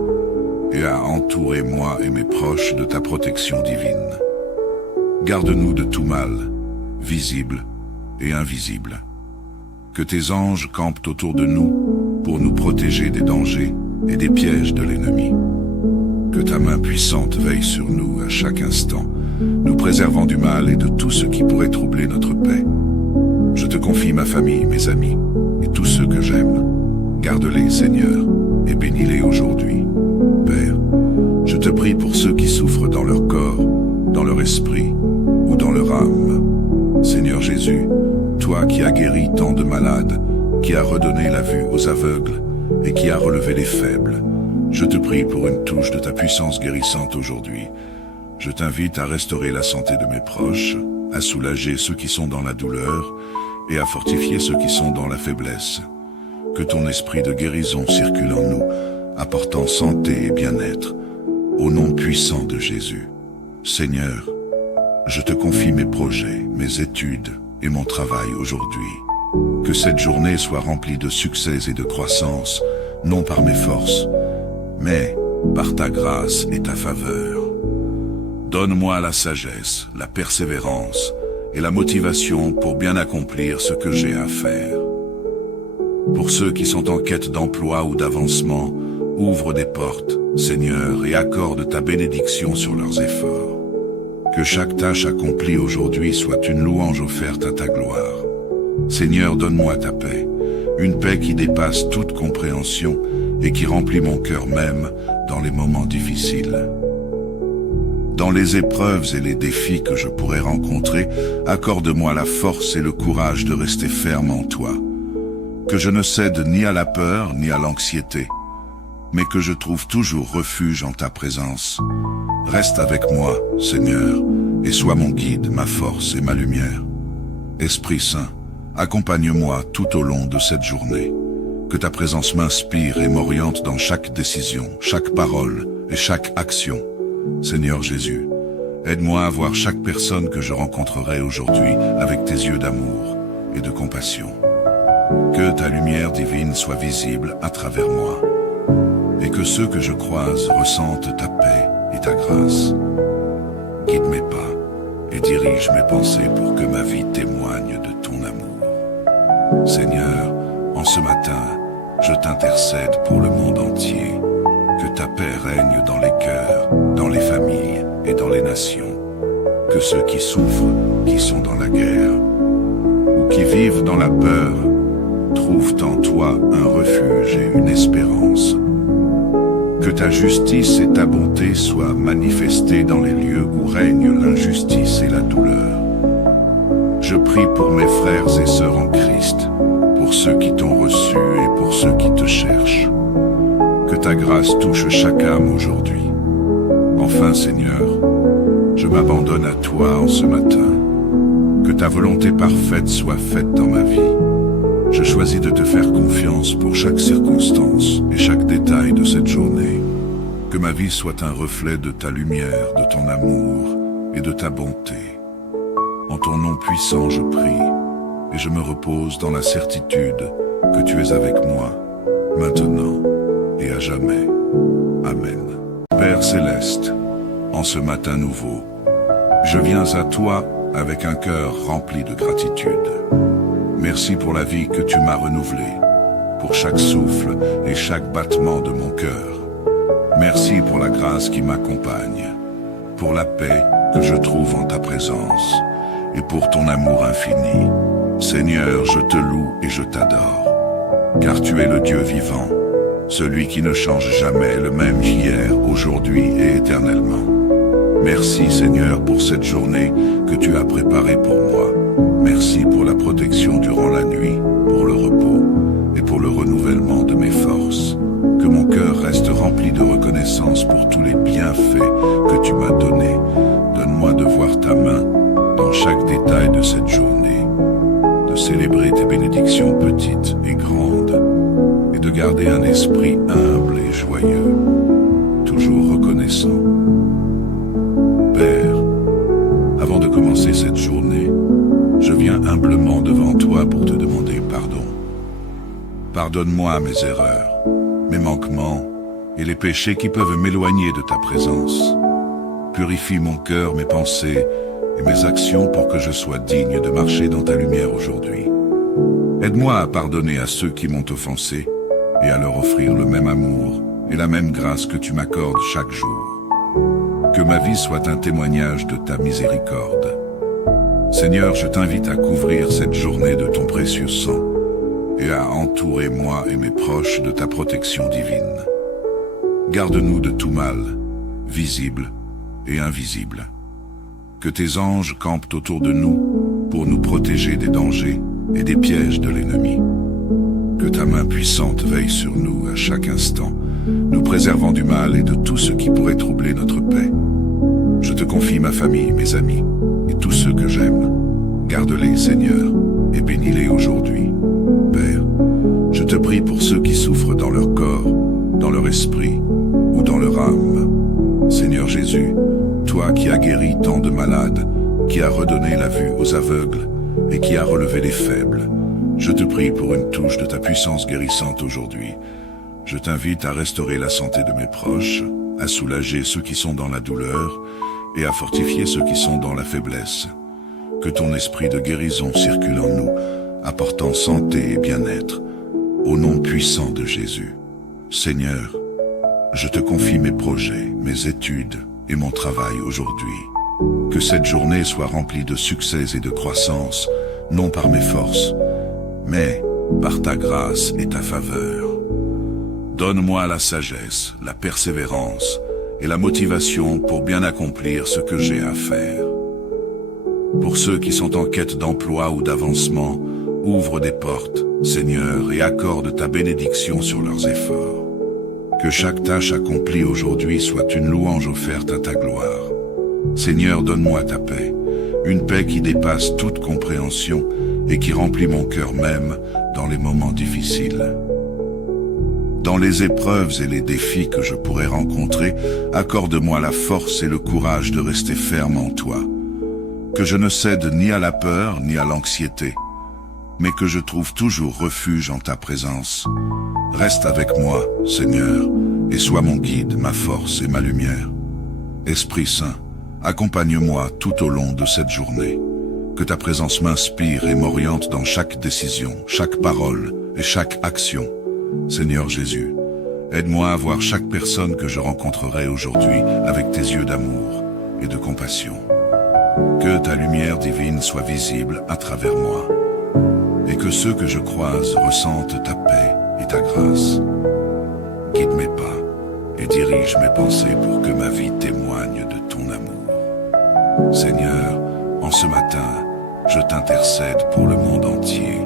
et à entourer moi et mes proches de ta protection divine. Garde-nous de tout mal, visible et invisible. Que tes anges campent autour de nous pour nous protéger des dangers et des pièges de l'ennemi. Que ta main puissante veille sur nous à chaque instant, nous préservant du mal et de tout ce qui pourrait troubler notre paix. Je te confie ma famille, mes amis et tous ceux que j'aime. Garde-les, Seigneur, et bénis-les aujourd'hui. Père, je te prie pour ceux qui souffrent dans leur corps, dans leur esprit ou dans leur âme. Seigneur Jésus, toi qui as guéri tant de malades, qui as redonné la vue aux aveugles et qui as relevé les faibles, je te prie pour une touche de ta puissance guérissante aujourd'hui. je t'invite à restaurer la santé de mes proches, à soulager ceux qui sont dans la douleur et à fortifier ceux qui sont dans la faiblesse. Que ton esprit de guérison circule en nous, apportant santé et bien-être, au nom puissant de Jésus. Seigneur, je te confie mes projets, mes études et mon travail aujourd'hui. Que cette journée soit remplie de succès et de croissance, non par mes forces, mais par ta grâce et ta faveur. Donne-moi la sagesse, la persévérance et la motivation pour bien accomplir ce que j'ai à faire. Pour ceux qui sont en quête d'emploi ou d'avancement, ouvre des portes, Seigneur, et accorde ta bénédiction sur leurs efforts. Que chaque tâche accomplie aujourd'hui soit une louange offerte à ta gloire. Seigneur, donne-moi ta paix, une paix qui dépasse toute compréhension et qui remplit mon cœur même dans les moments difficiles. Dans les épreuves et les défis que je pourrais rencontrer, accorde-moi la force et le courage de rester ferme en toi. Que je ne cède ni à la peur ni à l'anxiété, mais que je trouve toujours refuge en ta présence. Reste avec moi, Seigneur, et sois mon guide, ma force et ma lumière. Esprit Saint, accompagne-moi tout au long de cette journée. Que ta présence m'inspire et m'oriente dans chaque décision, chaque parole et chaque action. Seigneur Jésus, aide-moi à voir chaque personne que je rencontrerai aujourd'hui avec tes yeux d'amour et de compassion. Que ta lumière divine soit visible à travers moi, et que ceux que je croise ressentent ta paix et ta grâce. Guide mes pas et dirige mes pensées pour que ma vie témoigne de ton amour. Seigneur, en ce matin, je t'intercède pour le monde entier. Que ta paix règne dans les cœurs, dans les familles et dans les nations. Que ceux qui souffrent, qui sont dans la guerre, ou qui vivent dans la peur, trouvent en toi un refuge et une espérance. Que ta justice et ta bonté soient manifestées dans les lieux où règne l'injustice et la douleur. Je prie pour mes frères et sœurs en Christ, pour ceux qui t'ont reçu et pour ceux qui te cherchent. Que ta grâce touche chaque âme aujourd'hui. Enfin, Seigneur, je m'abandonne à toi en ce matin. Que ta volonté parfaite soit faite dans ma vie. Je choisis de te faire confiance pour chaque circonstance et chaque détail de cette journée. Que ma vie soit un reflet de ta lumière, de ton amour et de ta bonté. En ton nom puissant, je prie, et je me repose dans la certitude que tu es avec moi, maintenant et à jamais. Amen. Père céleste, en ce matin nouveau, je viens à toi avec un cœur rempli de gratitude. Merci pour la vie que tu m'as renouvelée, pour chaque souffle et chaque battement de mon cœur. Merci pour la grâce qui m'accompagne, pour la paix que je trouve en ta présence et pour ton amour infini. Seigneur, je te loue et je t'adore, car tu es le Dieu vivant, celui qui ne change jamais, le même hier, aujourd'hui et éternellement. Merci Seigneur pour cette journée que tu as préparée pour moi. Merci pour la protection durant la nuit, pour le repos et pour le renouvellement de mes forces. Que mon cœur reste rempli de reconnaissance pour tous les bienfaits que tu m'as donnés. Donne-moi de voir ta main dans chaque détail de cette journée, de célébrer tes bénédictions petites et grandes, et de garder un esprit humble et joyeux, toujours reconnaissant. Père, avant de commencer cette journée, je viens humblement devant toi pour te demander pardon. Pardonne-moi mes erreurs, mes manquements et les péchés qui peuvent m'éloigner de ta présence. Purifie mon cœur, mes pensées et mes actions pour que je sois digne de marcher dans ta lumière aujourd'hui. Aide-moi à pardonner à ceux qui m'ont offensé et à leur offrir le même amour et la même grâce que tu m'accordes chaque jour. Que ma vie soit un témoignage de ta miséricorde. Seigneur, je t'invite à couvrir cette journée de ton précieux sang et à entourer moi et mes proches de ta protection divine. Garde-nous de tout mal, visible et invisible. Que tes anges campent autour de nous pour nous protéger des dangers et des pièges de l'ennemi. Que ta main puissante veille sur nous à chaque instant, nous préservant du mal et de tout ce qui pourrait troubler notre paix. Je te confie ma famille, mes amis, et tous ceux que j'aime. Garde-les, Seigneur, et bénis-les aujourd'hui. Père, je te prie pour ceux qui souffrent dans leur corps, dans leur esprit ou dans leur âme. Seigneur Jésus, toi qui as guéri tant de malades, qui as redonné la vue aux aveugles et qui as relevé les faibles, je te prie pour une touche de ta puissance guérissante aujourd'hui. Je t'invite à restaurer la santé de mes proches, à soulager ceux qui sont dans la douleur et à fortifier ceux qui sont dans la faiblesse. Que ton esprit de guérison circule en nous, apportant santé et bien-être, au nom puissant de Jésus. Seigneur, je te confie mes projets, mes études et mon travail aujourd'hui. Que cette journée soit remplie de succès et de croissance, non par mes forces, mais par ta grâce et ta faveur. Donne-moi la sagesse, la persévérance et la motivation pour bien accomplir ce que j'ai à faire. Pour ceux qui sont en quête d'emploi ou d'avancement, ouvre des portes, Seigneur, et accorde ta bénédiction sur leurs efforts. Que chaque tâche accomplie aujourd'hui soit une louange offerte à ta gloire. Seigneur, donne-moi ta paix, une paix qui dépasse toute compréhension et qui remplit mon cœur même dans les moments difficiles. Dans les épreuves et les défis que je pourrais rencontrer, accorde-moi la force et le courage de rester ferme en toi. Que je ne cède ni à la peur ni à l'anxiété, mais que je trouve toujours refuge en ta présence. Reste avec moi, Seigneur, et sois mon guide, ma force et ma lumière. Esprit Saint, accompagne-moi tout au long de cette journée. Que ta présence m'inspire et m'oriente dans chaque décision, chaque parole et chaque action. Seigneur Jésus, aide-moi à voir chaque personne que je rencontrerai aujourd'hui avec tes yeux d'amour et de compassion. Que ta lumière divine soit visible à travers moi, et que ceux que je croise ressentent ta paix et ta grâce. Guide mes pas et dirige mes pensées pour que ma vie témoigne de ton amour. Seigneur, en ce matin, je t'intercède pour le monde entier.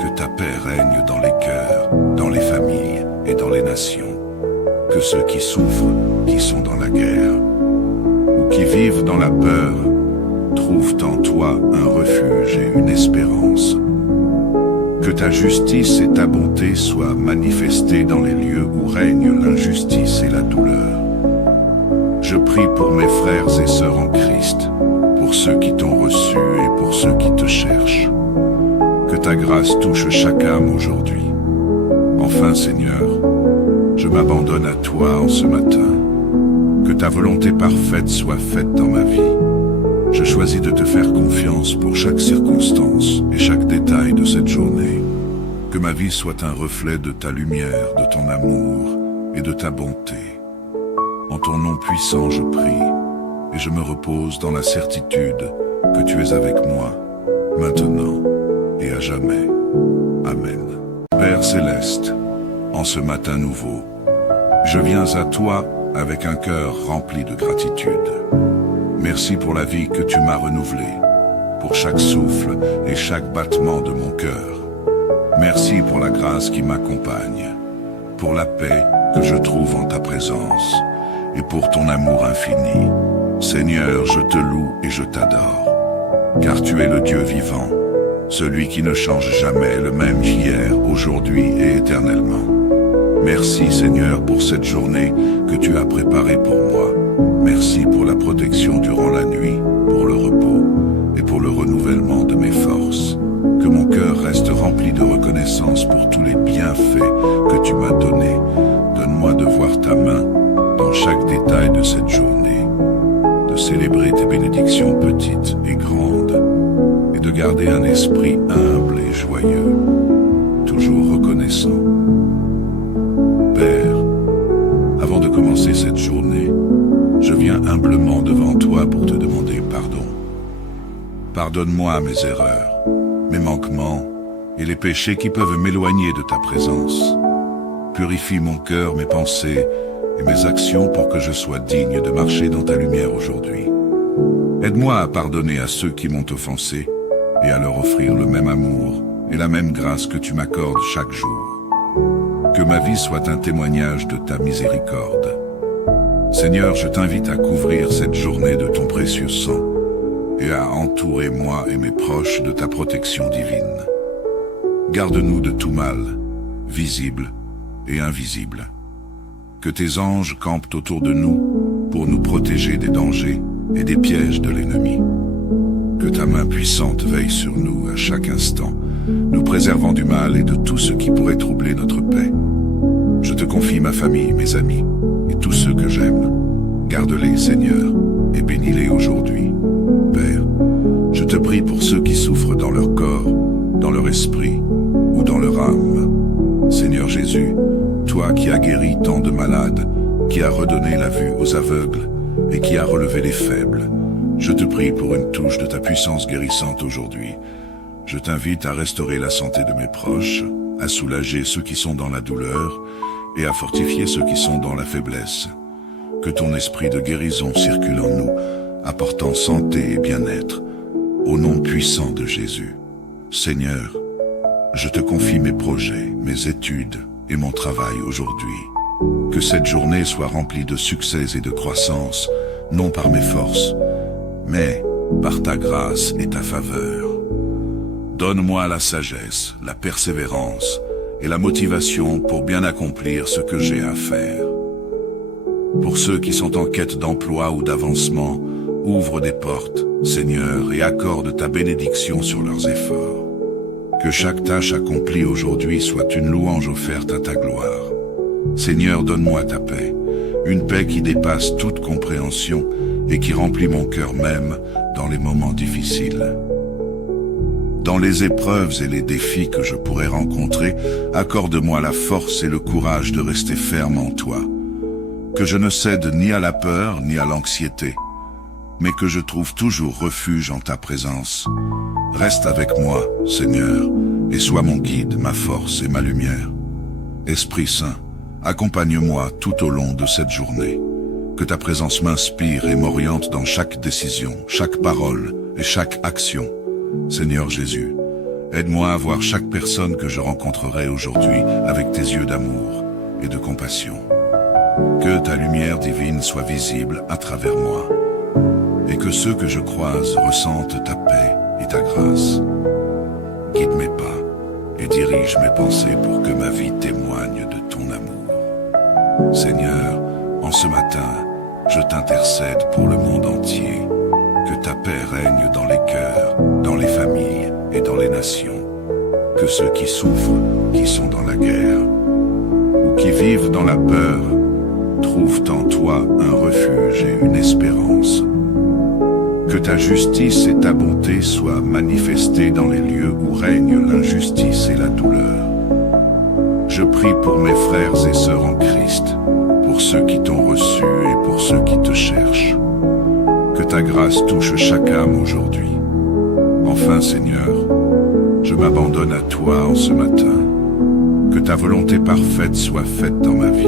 Que ta paix règne dans les cœurs, dans les familles et dans les nations. Que ceux qui souffrent, qui sont dans la guerre, ou qui vivent dans la peur, trouvent en toi un refuge et une espérance. Que ta justice et ta bonté soient manifestées dans les lieux où règne l'injustice et la douleur. Je prie pour mes frères et sœurs en Christ, pour ceux qui t'ont reçu et pour ceux qui te cherchent. Que ta grâce touche chaque âme aujourd'hui. Enfin, Seigneur, je m'abandonne à toi en ce matin. Que ta volonté parfaite soit faite dans ma vie. Je choisis de te faire confiance pour chaque circonstance et chaque détail de cette journée. Que ma vie soit un reflet de ta lumière, de ton amour et de ta bonté. En ton nom puissant, je prie, et je me repose dans la certitude que tu es avec moi, maintenant et à jamais. Amen. Père céleste, en ce matin nouveau, je viens à toi avec un cœur rempli de gratitude. Merci pour la vie que tu m'as renouvelée, pour chaque souffle et chaque battement de mon cœur. Merci pour la grâce qui m'accompagne, pour la paix que je trouve en ta présence et pour ton amour infini. Seigneur, je te loue et je t'adore, car tu es le Dieu vivant, celui qui ne change jamais, le même hier, aujourd'hui et éternellement. Merci Seigneur pour cette journée que tu as préparée pour moi. Merci pour la protection durant la nuit, pour le repos et pour le renouvellement de mes forces. Que mon cœur reste rempli de reconnaissance pour tous les bienfaits que tu m'as donnés. Donne-moi de voir ta main dans chaque détail de cette journée, de célébrer tes bénédictions petites et grandes, et de garder un esprit humble et joyeux, toujours reconnaissant. Père, avant de commencer cette journée, je viens humblement devant toi pour te demander pardon. Pardonne-moi mes erreurs, mes manquements et les péchés qui peuvent m'éloigner de ta présence. Purifie mon cœur, mes pensées et mes actions pour que je sois digne de marcher dans ta lumière aujourd'hui. Aide-moi à pardonner à ceux qui m'ont offensé et à leur offrir le même amour et la même grâce que tu m'accordes chaque jour. Que ma vie soit un témoignage de ta miséricorde. Seigneur, je t'invite à couvrir cette journée de ton précieux sang et à entourer moi et mes proches de ta protection divine. Garde-nous de tout mal, visible et invisible. Que tes anges campent autour de nous pour nous protéger des dangers et des pièges de l'ennemi. Que ta main puissante veille sur nous à chaque instant, nous préservant du mal et de tout ce qui pourrait troubler notre paix. Je te confie ma famille, mes amis et tous ceux que j'aime. Garde-les, Seigneur, et bénis-les aujourd'hui. Père, je te prie pour ceux qui souffrent dans leur corps, dans leur esprit ou dans leur âme. Seigneur Jésus, toi qui as guéri tant de malades, qui as redonné la vue aux aveugles et qui as relevé les faibles, je te prie pour une touche de ta puissance guérissante aujourd'hui. Je t'invite à restaurer la santé de mes proches, à soulager ceux qui sont dans la douleur et à fortifier ceux qui sont dans la faiblesse. Que ton esprit de guérison circule en nous, apportant santé et bien-être, au nom puissant de Jésus. Seigneur, je te confie mes projets, mes études et mon travail aujourd'hui. Que cette journée soit remplie de succès et de croissance, non par mes forces, mais par ta grâce et ta faveur. Donne-moi la sagesse, la persévérance et la motivation pour bien accomplir ce que j'ai à faire. Pour ceux qui sont en quête d'emploi ou d'avancement, ouvre des portes, Seigneur, et accorde ta bénédiction sur leurs efforts. Que chaque tâche accomplie aujourd'hui soit une louange offerte à ta gloire. Seigneur, donne-moi ta paix, une paix qui dépasse toute compréhension et qui remplit mon cœur même dans les moments difficiles. Dans les épreuves et les défis que je pourrais rencontrer, accorde-moi la force et le courage de rester ferme en toi. Que je ne cède ni à la peur ni à l'anxiété, mais que je trouve toujours refuge en ta présence. Reste avec moi, Seigneur, et sois mon guide, ma force et ma lumière. Esprit Saint, accompagne-moi tout au long de cette journée. Que ta présence m'inspire et m'oriente dans chaque décision, chaque parole et chaque action. Seigneur Jésus, aide-moi à voir chaque personne que je rencontrerai aujourd'hui avec tes yeux d'amour et de compassion. Que ta lumière divine soit visible à travers moi, et que ceux que je croise ressentent ta paix et ta grâce. Guide mes pas et dirige mes pensées pour que ma vie témoigne de ton amour. Seigneur, en ce matin, je t'intercède pour le monde entier. Que ta paix règne dans les cœurs, dans les familles et dans les nations. Que ceux qui souffrent, qui sont dans la guerre, ou qui vivent dans la peur, trouvent en toi un refuge et une espérance. Que ta justice et ta bonté soient manifestées dans les lieux où règne l'injustice et la douleur. Je prie pour mes frères et sœurs en Christ, pour ceux qui t'ont reçu et pour ceux qui te cherchent. Que ta grâce touche chaque âme aujourd'hui. Enfin, Seigneur, je m'abandonne à toi en ce matin. Que ta volonté parfaite soit faite dans ma vie.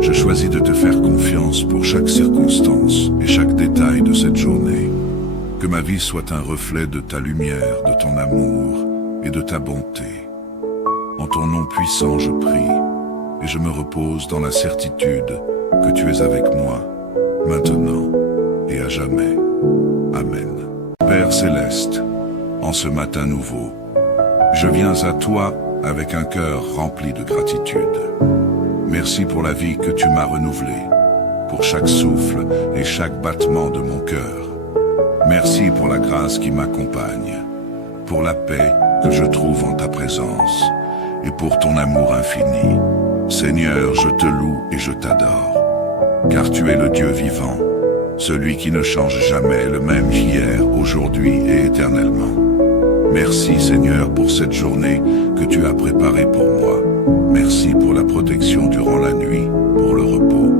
Je choisis de te faire confiance pour chaque circonstance et chaque détail de cette journée. Que ma vie soit un reflet de ta lumière, de ton amour et de ta bonté. En ton nom puissant, je prie et je me repose dans la certitude que tu es avec moi, maintenant et à jamais. Amen. Père céleste, en ce matin nouveau, je viens à toi avec un cœur rempli de gratitude. Merci pour la vie que tu m'as renouvelée, pour chaque souffle et chaque battement de mon cœur. Merci pour la grâce qui m'accompagne, pour la paix que je trouve en ta présence et pour ton amour infini. Seigneur, je te loue et je t'adore, car tu es le Dieu vivant, celui qui ne change jamais, le même hier, aujourd'hui et éternellement. Merci Seigneur pour cette journée que tu as préparée pour moi. Merci pour la protection durant la nuit, pour le repos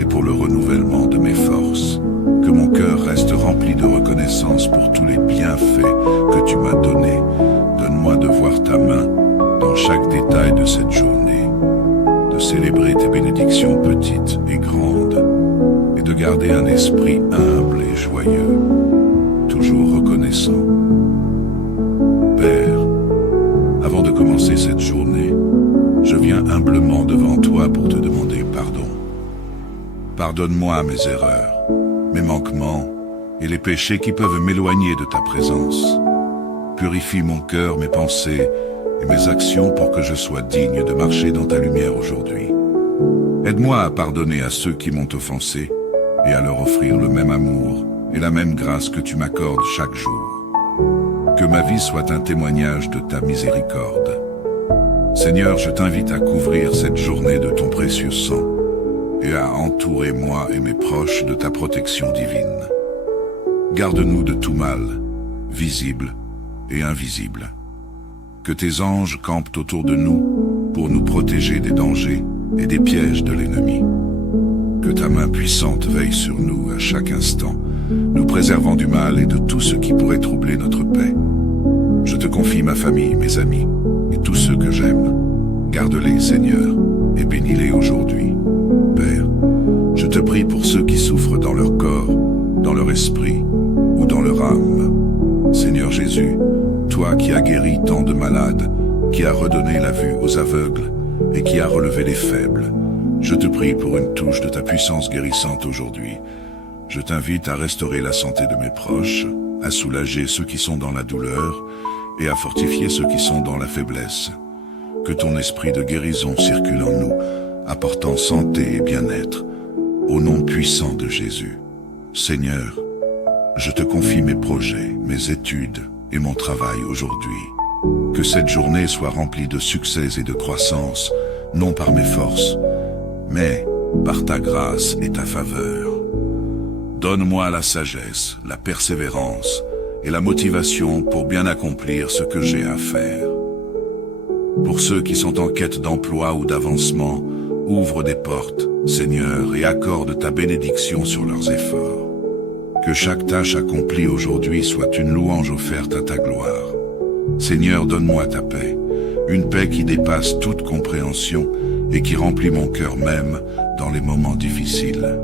et pour le renouvellement de mes forces. Que mon cœur reste rempli de reconnaissance pour tous les bienfaits que tu m'as donnés. Donne-moi de voir ta main dans chaque détail de cette journée, de célébrer tes bénédictions petites et grandes, et de garder un esprit humble et joyeux, toujours reconnaissant. Père, avant de commencer cette journée, je viens humblement devant toi pour te demander pardon. Pardonne-moi mes erreurs, mes manquements et les péchés qui peuvent m'éloigner de ta présence. Purifie mon cœur, mes pensées et mes actions pour que je sois digne de marcher dans ta lumière aujourd'hui. Aide-moi à pardonner à ceux qui m'ont offensé et à leur offrir le même amour et la même grâce que tu m'accordes chaque jour. Que ma vie soit un témoignage de ta miséricorde. Seigneur, je t'invite à couvrir cette journée de ton précieux sang et à entourer moi et mes proches de ta protection divine. Garde-nous de tout mal, visible et invisible. Que tes anges campent autour de nous pour nous protéger des dangers et des pièges de l'ennemi. Que ta main puissante veille sur nous à chaque instant, nous préservant du mal et de tout ce qui pourrait troubler notre paix. Je te confie ma famille, mes amis et tous ceux que j'aime. Garde-les, Seigneur, et bénis-les aujourd'hui. Père, je te prie pour ceux qui souffrent dans leur corps, dans leur esprit ou dans leur âme. Seigneur Jésus, toi qui as guéri tant de malades, qui as redonné la vue aux aveugles et qui as relevé les faibles, je te prie pour une touche de ta puissance guérissante aujourd'hui. Je t'invite à restaurer la santé de mes proches, à soulager ceux qui sont dans la douleur et à fortifier ceux qui sont dans la faiblesse. Que ton esprit de guérison circule en nous, apportant santé et bien-être, au nom puissant de Jésus. Seigneur, je te confie mes projets, mes études et mon travail aujourd'hui. Que cette journée soit remplie de succès et de croissance, non par mes forces, mais par ta grâce et ta faveur. Donne-moi la sagesse, la persévérance et la motivation pour bien accomplir ce que j'ai à faire. Pour ceux qui sont en quête d'emploi ou d'avancement, ouvre des portes, Seigneur, et accorde ta bénédiction sur leurs efforts. Que chaque tâche accomplie aujourd'hui soit une louange offerte à ta gloire. Seigneur, donne-moi ta paix, une paix qui dépasse toute compréhension et qui remplit mon cœur même dans les moments difficiles.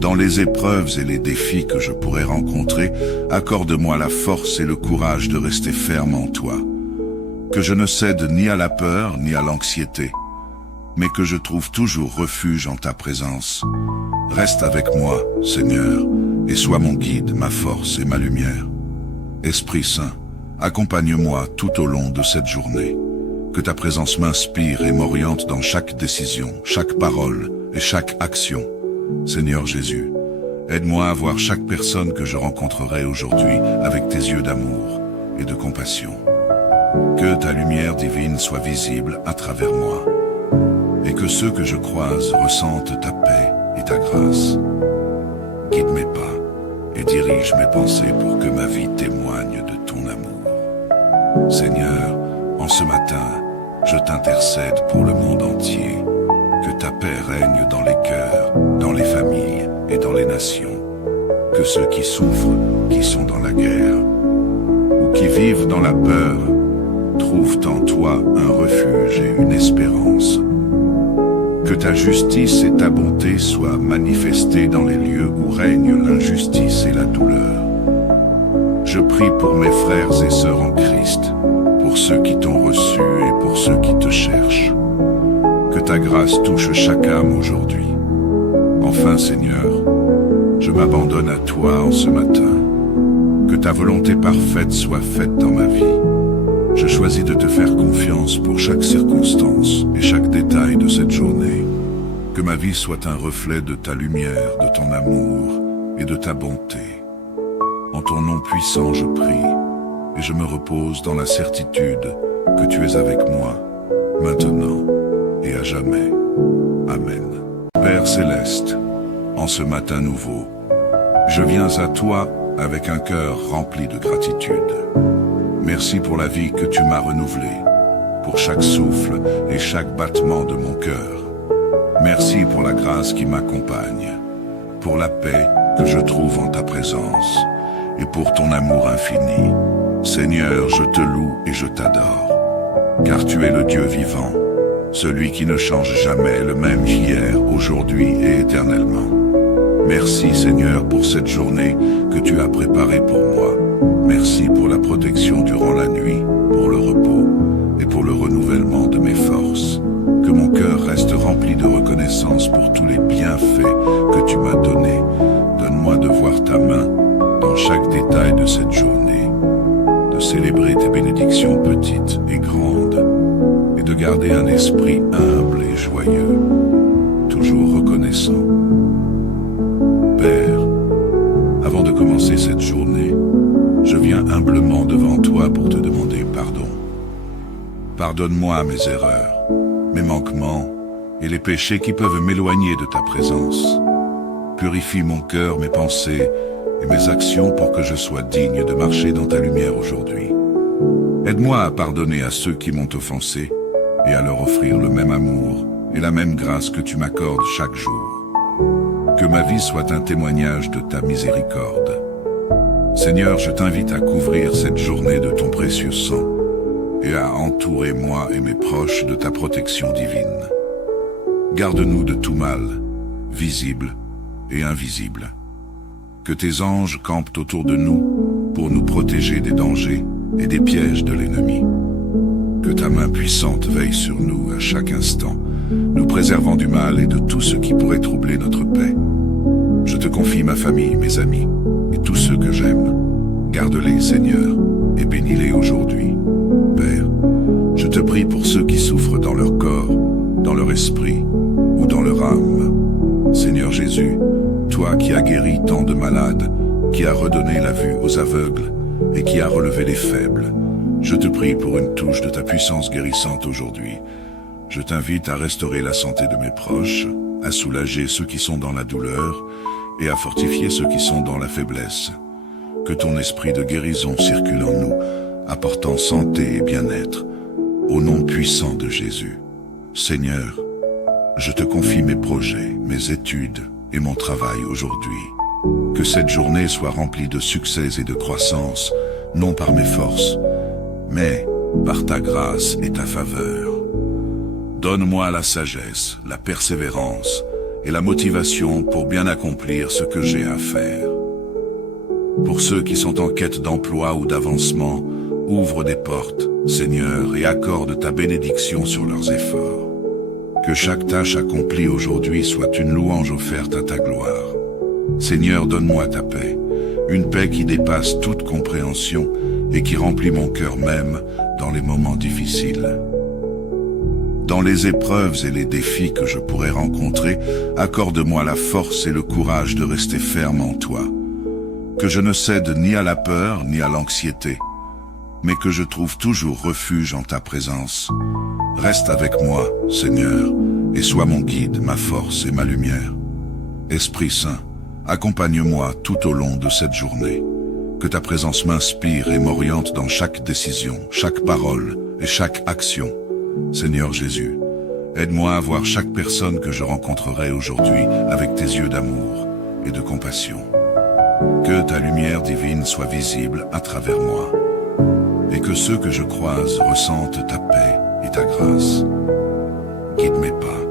Dans les épreuves et les défis que je pourrais rencontrer, accorde-moi la force et le courage de rester ferme en toi. Que je ne cède ni à la peur ni à l'anxiété, mais que je trouve toujours refuge en ta présence. Reste avec moi, Seigneur, et sois mon guide, ma force et ma lumière. Esprit Saint, accompagne-moi tout au long de cette journée. Que ta présence m'inspire et m'oriente dans chaque décision, chaque parole et chaque action. Seigneur Jésus, aide-moi à voir chaque personne que je rencontrerai aujourd'hui avec tes yeux d'amour et de compassion. Que ta lumière divine soit visible à travers moi, et que ceux que je croise ressentent ta paix et ta grâce. Guide mes pas et dirige mes pensées pour que ma vie témoigne de ton amour. Seigneur, en ce matin, je t'intercède pour le monde entier. Que ta paix règne dans les cœurs, dans les familles et dans les nations. Que ceux qui souffrent, qui sont dans la guerre, ou qui vivent dans la peur, trouvent en toi un refuge et une espérance. Que ta justice et ta bonté soient manifestées dans les lieux où règne l'injustice et la douleur. Je prie pour mes frères et sœurs en Christ, pour ceux qui t'ont reçu et pour ceux qui te cherchent. Que ta grâce touche chaque âme aujourd'hui. Enfin, Seigneur, je m'abandonne à toi en ce matin. Que ta volonté parfaite soit faite dans ma vie. Je choisis de te faire confiance pour chaque circonstance et chaque détail de cette journée. Que ma vie soit un reflet de ta lumière, de ton amour et de ta bonté. En ton nom puissant, je prie, et je me repose dans la certitude que tu es avec moi, maintenant et à jamais. Amen. Père céleste, en ce matin nouveau, je viens à toi avec un cœur rempli de gratitude. Merci pour la vie que tu m'as renouvelée, pour chaque souffle et chaque battement de mon cœur. Merci pour la grâce qui m'accompagne, pour la paix que je trouve en ta présence et pour ton amour infini. Seigneur, je te loue et je t'adore, car tu es le Dieu vivant, celui qui ne change jamais, le même hier, aujourd'hui et éternellement. Merci Seigneur pour cette journée que tu as préparée pour moi. Merci pour la protection durant la nuit, pour le repos et pour le renouvellement de mes forces. Que mon cœur reste rempli rempli de reconnaissance pour tous les bienfaits que tu m'as donnés. Donne-moi de voir ta main dans chaque détail de cette journée, de célébrer tes bénédictions petites et grandes, et de garder un esprit humble et joyeux, toujours reconnaissant. Père, avant de commencer cette journée, je viens humblement devant toi pour te demander pardon. Pardonne-moi mes erreurs, mes manquements et les péchés qui peuvent m'éloigner de ta présence. Purifie mon cœur, mes pensées et mes actions pour que je sois digne de marcher dans ta lumière aujourd'hui. Aide-moi à pardonner à ceux qui m'ont offensé et à leur offrir le même amour et la même grâce que tu m'accordes chaque jour. Que ma vie soit un témoignage de ta miséricorde. Seigneur, je t'invite à couvrir cette journée de ton précieux sang et à entourer moi et mes proches de ta protection divine. Garde-nous de tout mal, visible et invisible. Que tes anges campent autour de nous pour nous protéger des dangers et des pièges de l'ennemi. Que ta main puissante veille sur nous à chaque instant, nous préservant du mal et de tout ce qui pourrait troubler notre paix. Je te confie ma famille, mes amis et tous ceux que j'aime. Garde-les, Seigneur, et bénis-les aujourd'hui. Père, je te prie pour ceux qui souffrent dans leur corps, dans leur esprit ou dans leur âme. Seigneur Jésus, toi qui as guéri tant de malades, qui as redonné la vue aux aveugles et qui as relevé les faibles, je te prie pour une touche de ta puissance guérissante aujourd'hui. Je t'invite à restaurer la santé de mes proches, à soulager ceux qui sont dans la douleur et à fortifier ceux qui sont dans la faiblesse. Que ton esprit de guérison circule en nous, apportant santé et bien-être, au nom puissant de Jésus. Seigneur, je te confie mes projets, mes études et mon travail aujourd'hui. Que cette journée soit remplie de succès et de croissance, non par mes forces, mais par ta grâce et ta faveur. Donne-moi la sagesse, la persévérance et la motivation pour bien accomplir ce que j'ai à faire. Pour ceux qui sont en quête d'emploi ou d'avancement, ouvre des portes, Seigneur, et accorde ta bénédiction sur leurs efforts. Que chaque tâche accomplie aujourd'hui soit une louange offerte à ta gloire. Seigneur, donne-moi ta paix, une paix qui dépasse toute compréhension et qui remplit mon cœur même dans les moments difficiles. Dans les épreuves et les défis que je pourrais rencontrer, accorde-moi la force et le courage de rester ferme en toi. Que je ne cède ni à la peur ni à l'anxiété, mais que je trouve toujours refuge en ta présence. Reste avec moi, Seigneur, et sois mon guide, ma force et ma lumière. Esprit Saint, accompagne-moi tout au long de cette journée. Que ta présence m'inspire et m'oriente dans chaque décision, chaque parole et chaque action. Seigneur Jésus, aide-moi à voir chaque personne que je rencontrerai aujourd'hui avec tes yeux d'amour et de compassion. Que ta lumière divine soit visible à travers moi, et que ceux que je croise ressentent ta paix et ta grâce. Guide mes pas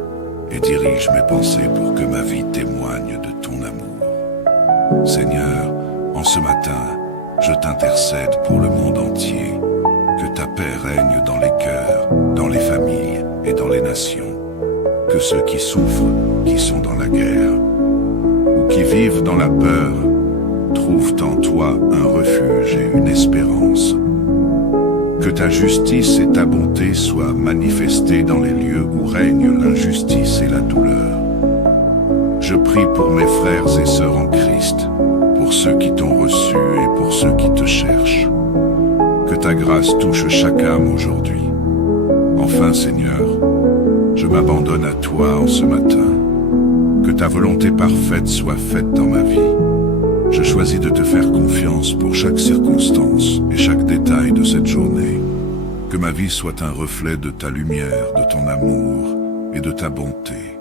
et dirige mes pensées pour que ma vie témoigne de ton amour. Seigneur, en ce matin, je t'intercède pour le monde entier. Que ta paix règne dans les cœurs, dans les familles et dans les nations. Que ceux qui souffrent, qui sont dans la guerre, ou qui vivent dans la peur, trouvent en toi un refuge et une espérance. Que ta justice et ta bonté soient manifestées dans les lieux où règne l'injustice et la douleur. Je prie pour mes frères et sœurs en Christ, pour ceux qui t'ont reçu et pour ceux qui te cherchent. Que ta grâce touche chaque âme aujourd'hui. Enfin, Seigneur, je m'abandonne à toi en ce matin. Que ta volonté parfaite soit faite dans ma vie. Je choisis de te faire confiance pour chaque circonstance et chaque détail de cette journée. Que ma vie soit un reflet de ta lumière, de ton amour et de ta bonté.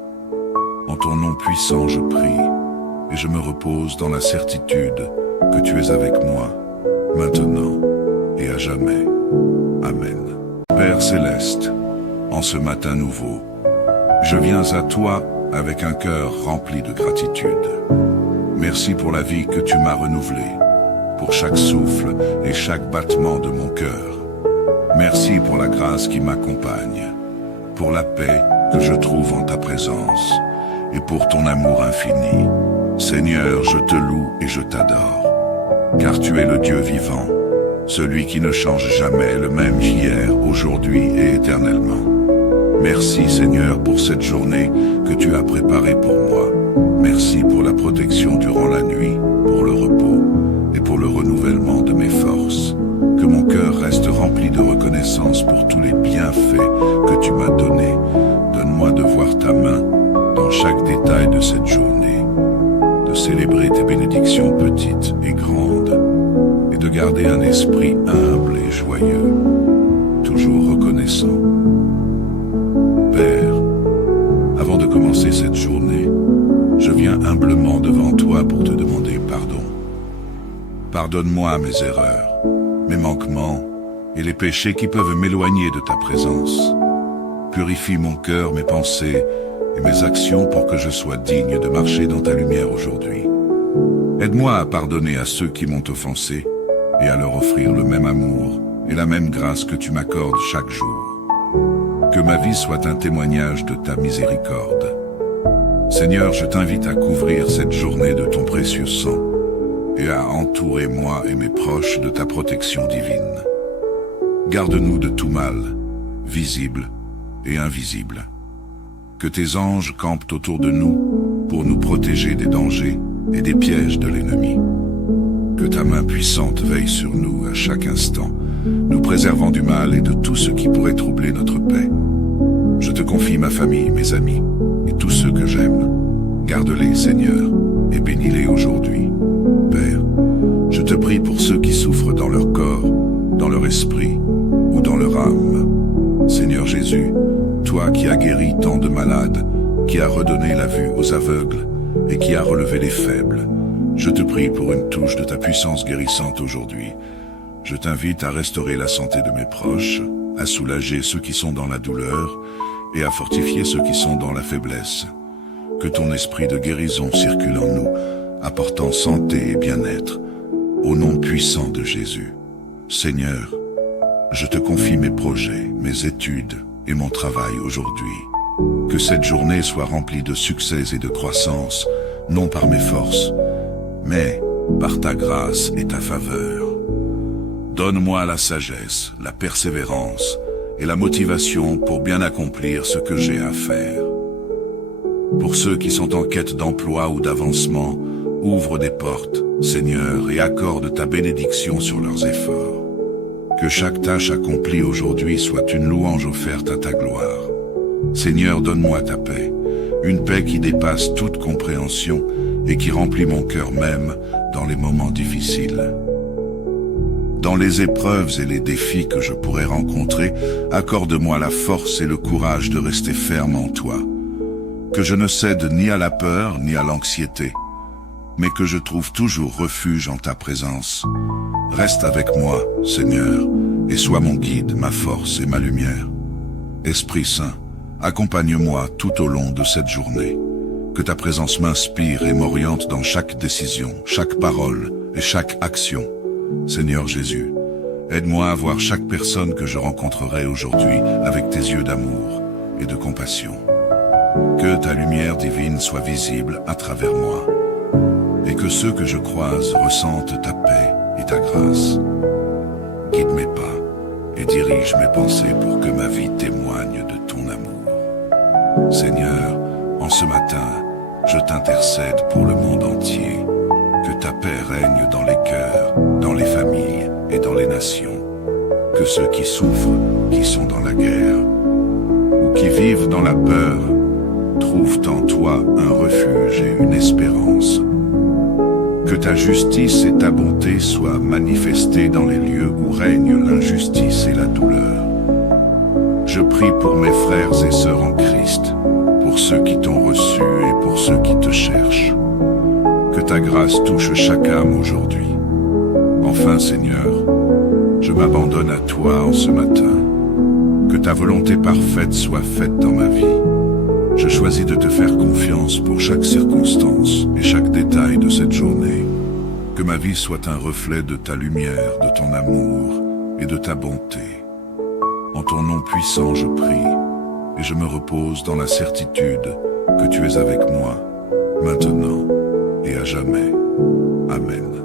En ton nom puissant, je prie, et je me repose dans la certitude que tu es avec moi, maintenant et à jamais. Amen. Père céleste, en ce matin nouveau, je viens à toi avec un cœur rempli de gratitude. Merci pour la vie que tu m'as renouvelée, pour chaque souffle et chaque battement de mon cœur. Merci pour la grâce qui m'accompagne. pour la paix que je trouve en ta présence et pour ton amour infini. Seigneur, je te loue et je t'adore, car tu es le Dieu vivant, celui qui ne change jamais, le même hier, aujourd'hui et éternellement. Merci Seigneur pour cette journée que tu as préparée pour moi. Merci pour la protection durant la nuit, pour le repos et pour le renouvellement de mes forces. Que mon cœur reste rempli de reconnaissance pour tous les bienfaits que tu m'as donnés. Donne-moi de voir ta main dans chaque détail de cette journée, de célébrer tes bénédictions petites et grandes, et de garder un esprit humble et joyeux, toujours reconnaissant. Père, avant de commencer cette journée, je viens humblement devant toi pour te demander pardon. Pardonne-moi mes erreurs, mes manquements et les péchés qui peuvent m'éloigner de ta présence. Purifie mon cœur, mes pensées et mes actions pour que je sois digne de marcher dans ta lumière aujourd'hui. Aide-moi à pardonner à ceux qui m'ont offensé et à leur offrir le même amour et la même grâce que tu m'accordes chaque jour. Que ma vie soit un témoignage de ta miséricorde. Seigneur, je t'invite à couvrir cette journée de ton précieux sang et à entourer moi et mes proches de ta protection divine. Garde-nous de tout mal, visible et invisible. Que tes anges campent autour de nous pour nous protéger des dangers et des pièges de l'ennemi. Que ta main puissante veille sur nous à chaque instant, nous préservant du mal et de tout ce qui pourrait troubler notre paix. Je te confie ma famille, mes amis et tous ceux que j'aime. Garde-les, Seigneur, et bénis-les aujourd'hui. Père, je te prie pour ceux qui souffrent dans leur corps, dans leur esprit ou dans leur âme. Seigneur Jésus, toi qui as guéri tant de malades, qui as redonné la vue aux aveugles et qui as relevé les faibles, je te prie pour une touche de ta puissance guérissante aujourd'hui. Je t'invite à restaurer la santé de mes proches, à soulager ceux qui sont dans la douleur et à fortifier ceux qui sont dans la faiblesse. Que ton esprit de guérison circule en nous, apportant santé et bien-être, au nom puissant de Jésus. Seigneur, je te confie mes projets, mes études et mon travail aujourd'hui. Que cette journée soit remplie de succès et de croissance, non par mes forces, mais par ta grâce et ta faveur. Donne-moi la sagesse, la persévérance et la motivation pour bien accomplir ce que j'ai à faire. Pour ceux qui sont en quête d'emploi ou d'avancement, ouvre des portes, Seigneur, et accorde ta bénédiction sur leurs efforts. Que chaque tâche accomplie aujourd'hui soit une louange offerte à ta gloire. Seigneur, donne-moi ta paix, une paix qui dépasse toute compréhension et qui remplit mon cœur même dans les moments difficiles. Dans les épreuves et les défis que je pourrais rencontrer, accorde-moi la force et le courage de rester ferme en toi. Que je ne cède ni à la peur ni à l'anxiété, mais que je trouve toujours refuge en ta présence. Reste avec moi, Seigneur, et sois mon guide, ma force et ma lumière. Esprit Saint, accompagne-moi tout au long de cette journée. Que ta présence m'inspire et m'oriente dans chaque décision, chaque parole et chaque action. Seigneur Jésus, aide-moi à voir chaque personne que je rencontrerai aujourd'hui avec tes yeux d'amour et de compassion. Que ta lumière divine soit visible à travers moi, et que ceux que je croise ressentent ta paix et ta grâce. Guide mes pas et dirige mes pensées pour que ma vie témoigne de ton amour. Seigneur, en ce matin, je t'intercède pour le monde entier. Que ta paix règne dans les cœurs, dans les familles et dans les nations. Que ceux qui souffrent, qui sont dans la guerre, ou qui vivent dans la peur, trouvent en toi un refuge et une espérance. Que ta justice et ta bonté soient manifestées dans les lieux où règne l'injustice et la douleur. Je prie pour mes frères et sœurs en Christ, pour ceux qui t'ont reçu et pour ceux qui te cherchent. Que ta grâce touche chaque âme aujourd'hui. Enfin, Seigneur, je m'abandonne à toi en ce matin. Que ta volonté parfaite soit faite dans ma vie. Je choisis de te faire confiance pour chaque circonstance et chaque détail de cette journée. Que ma vie soit un reflet de ta lumière, de ton amour et de ta bonté. En ton nom puissant, je prie. et je me repose dans la certitude que tu es avec moi, maintenant et à jamais. Amen.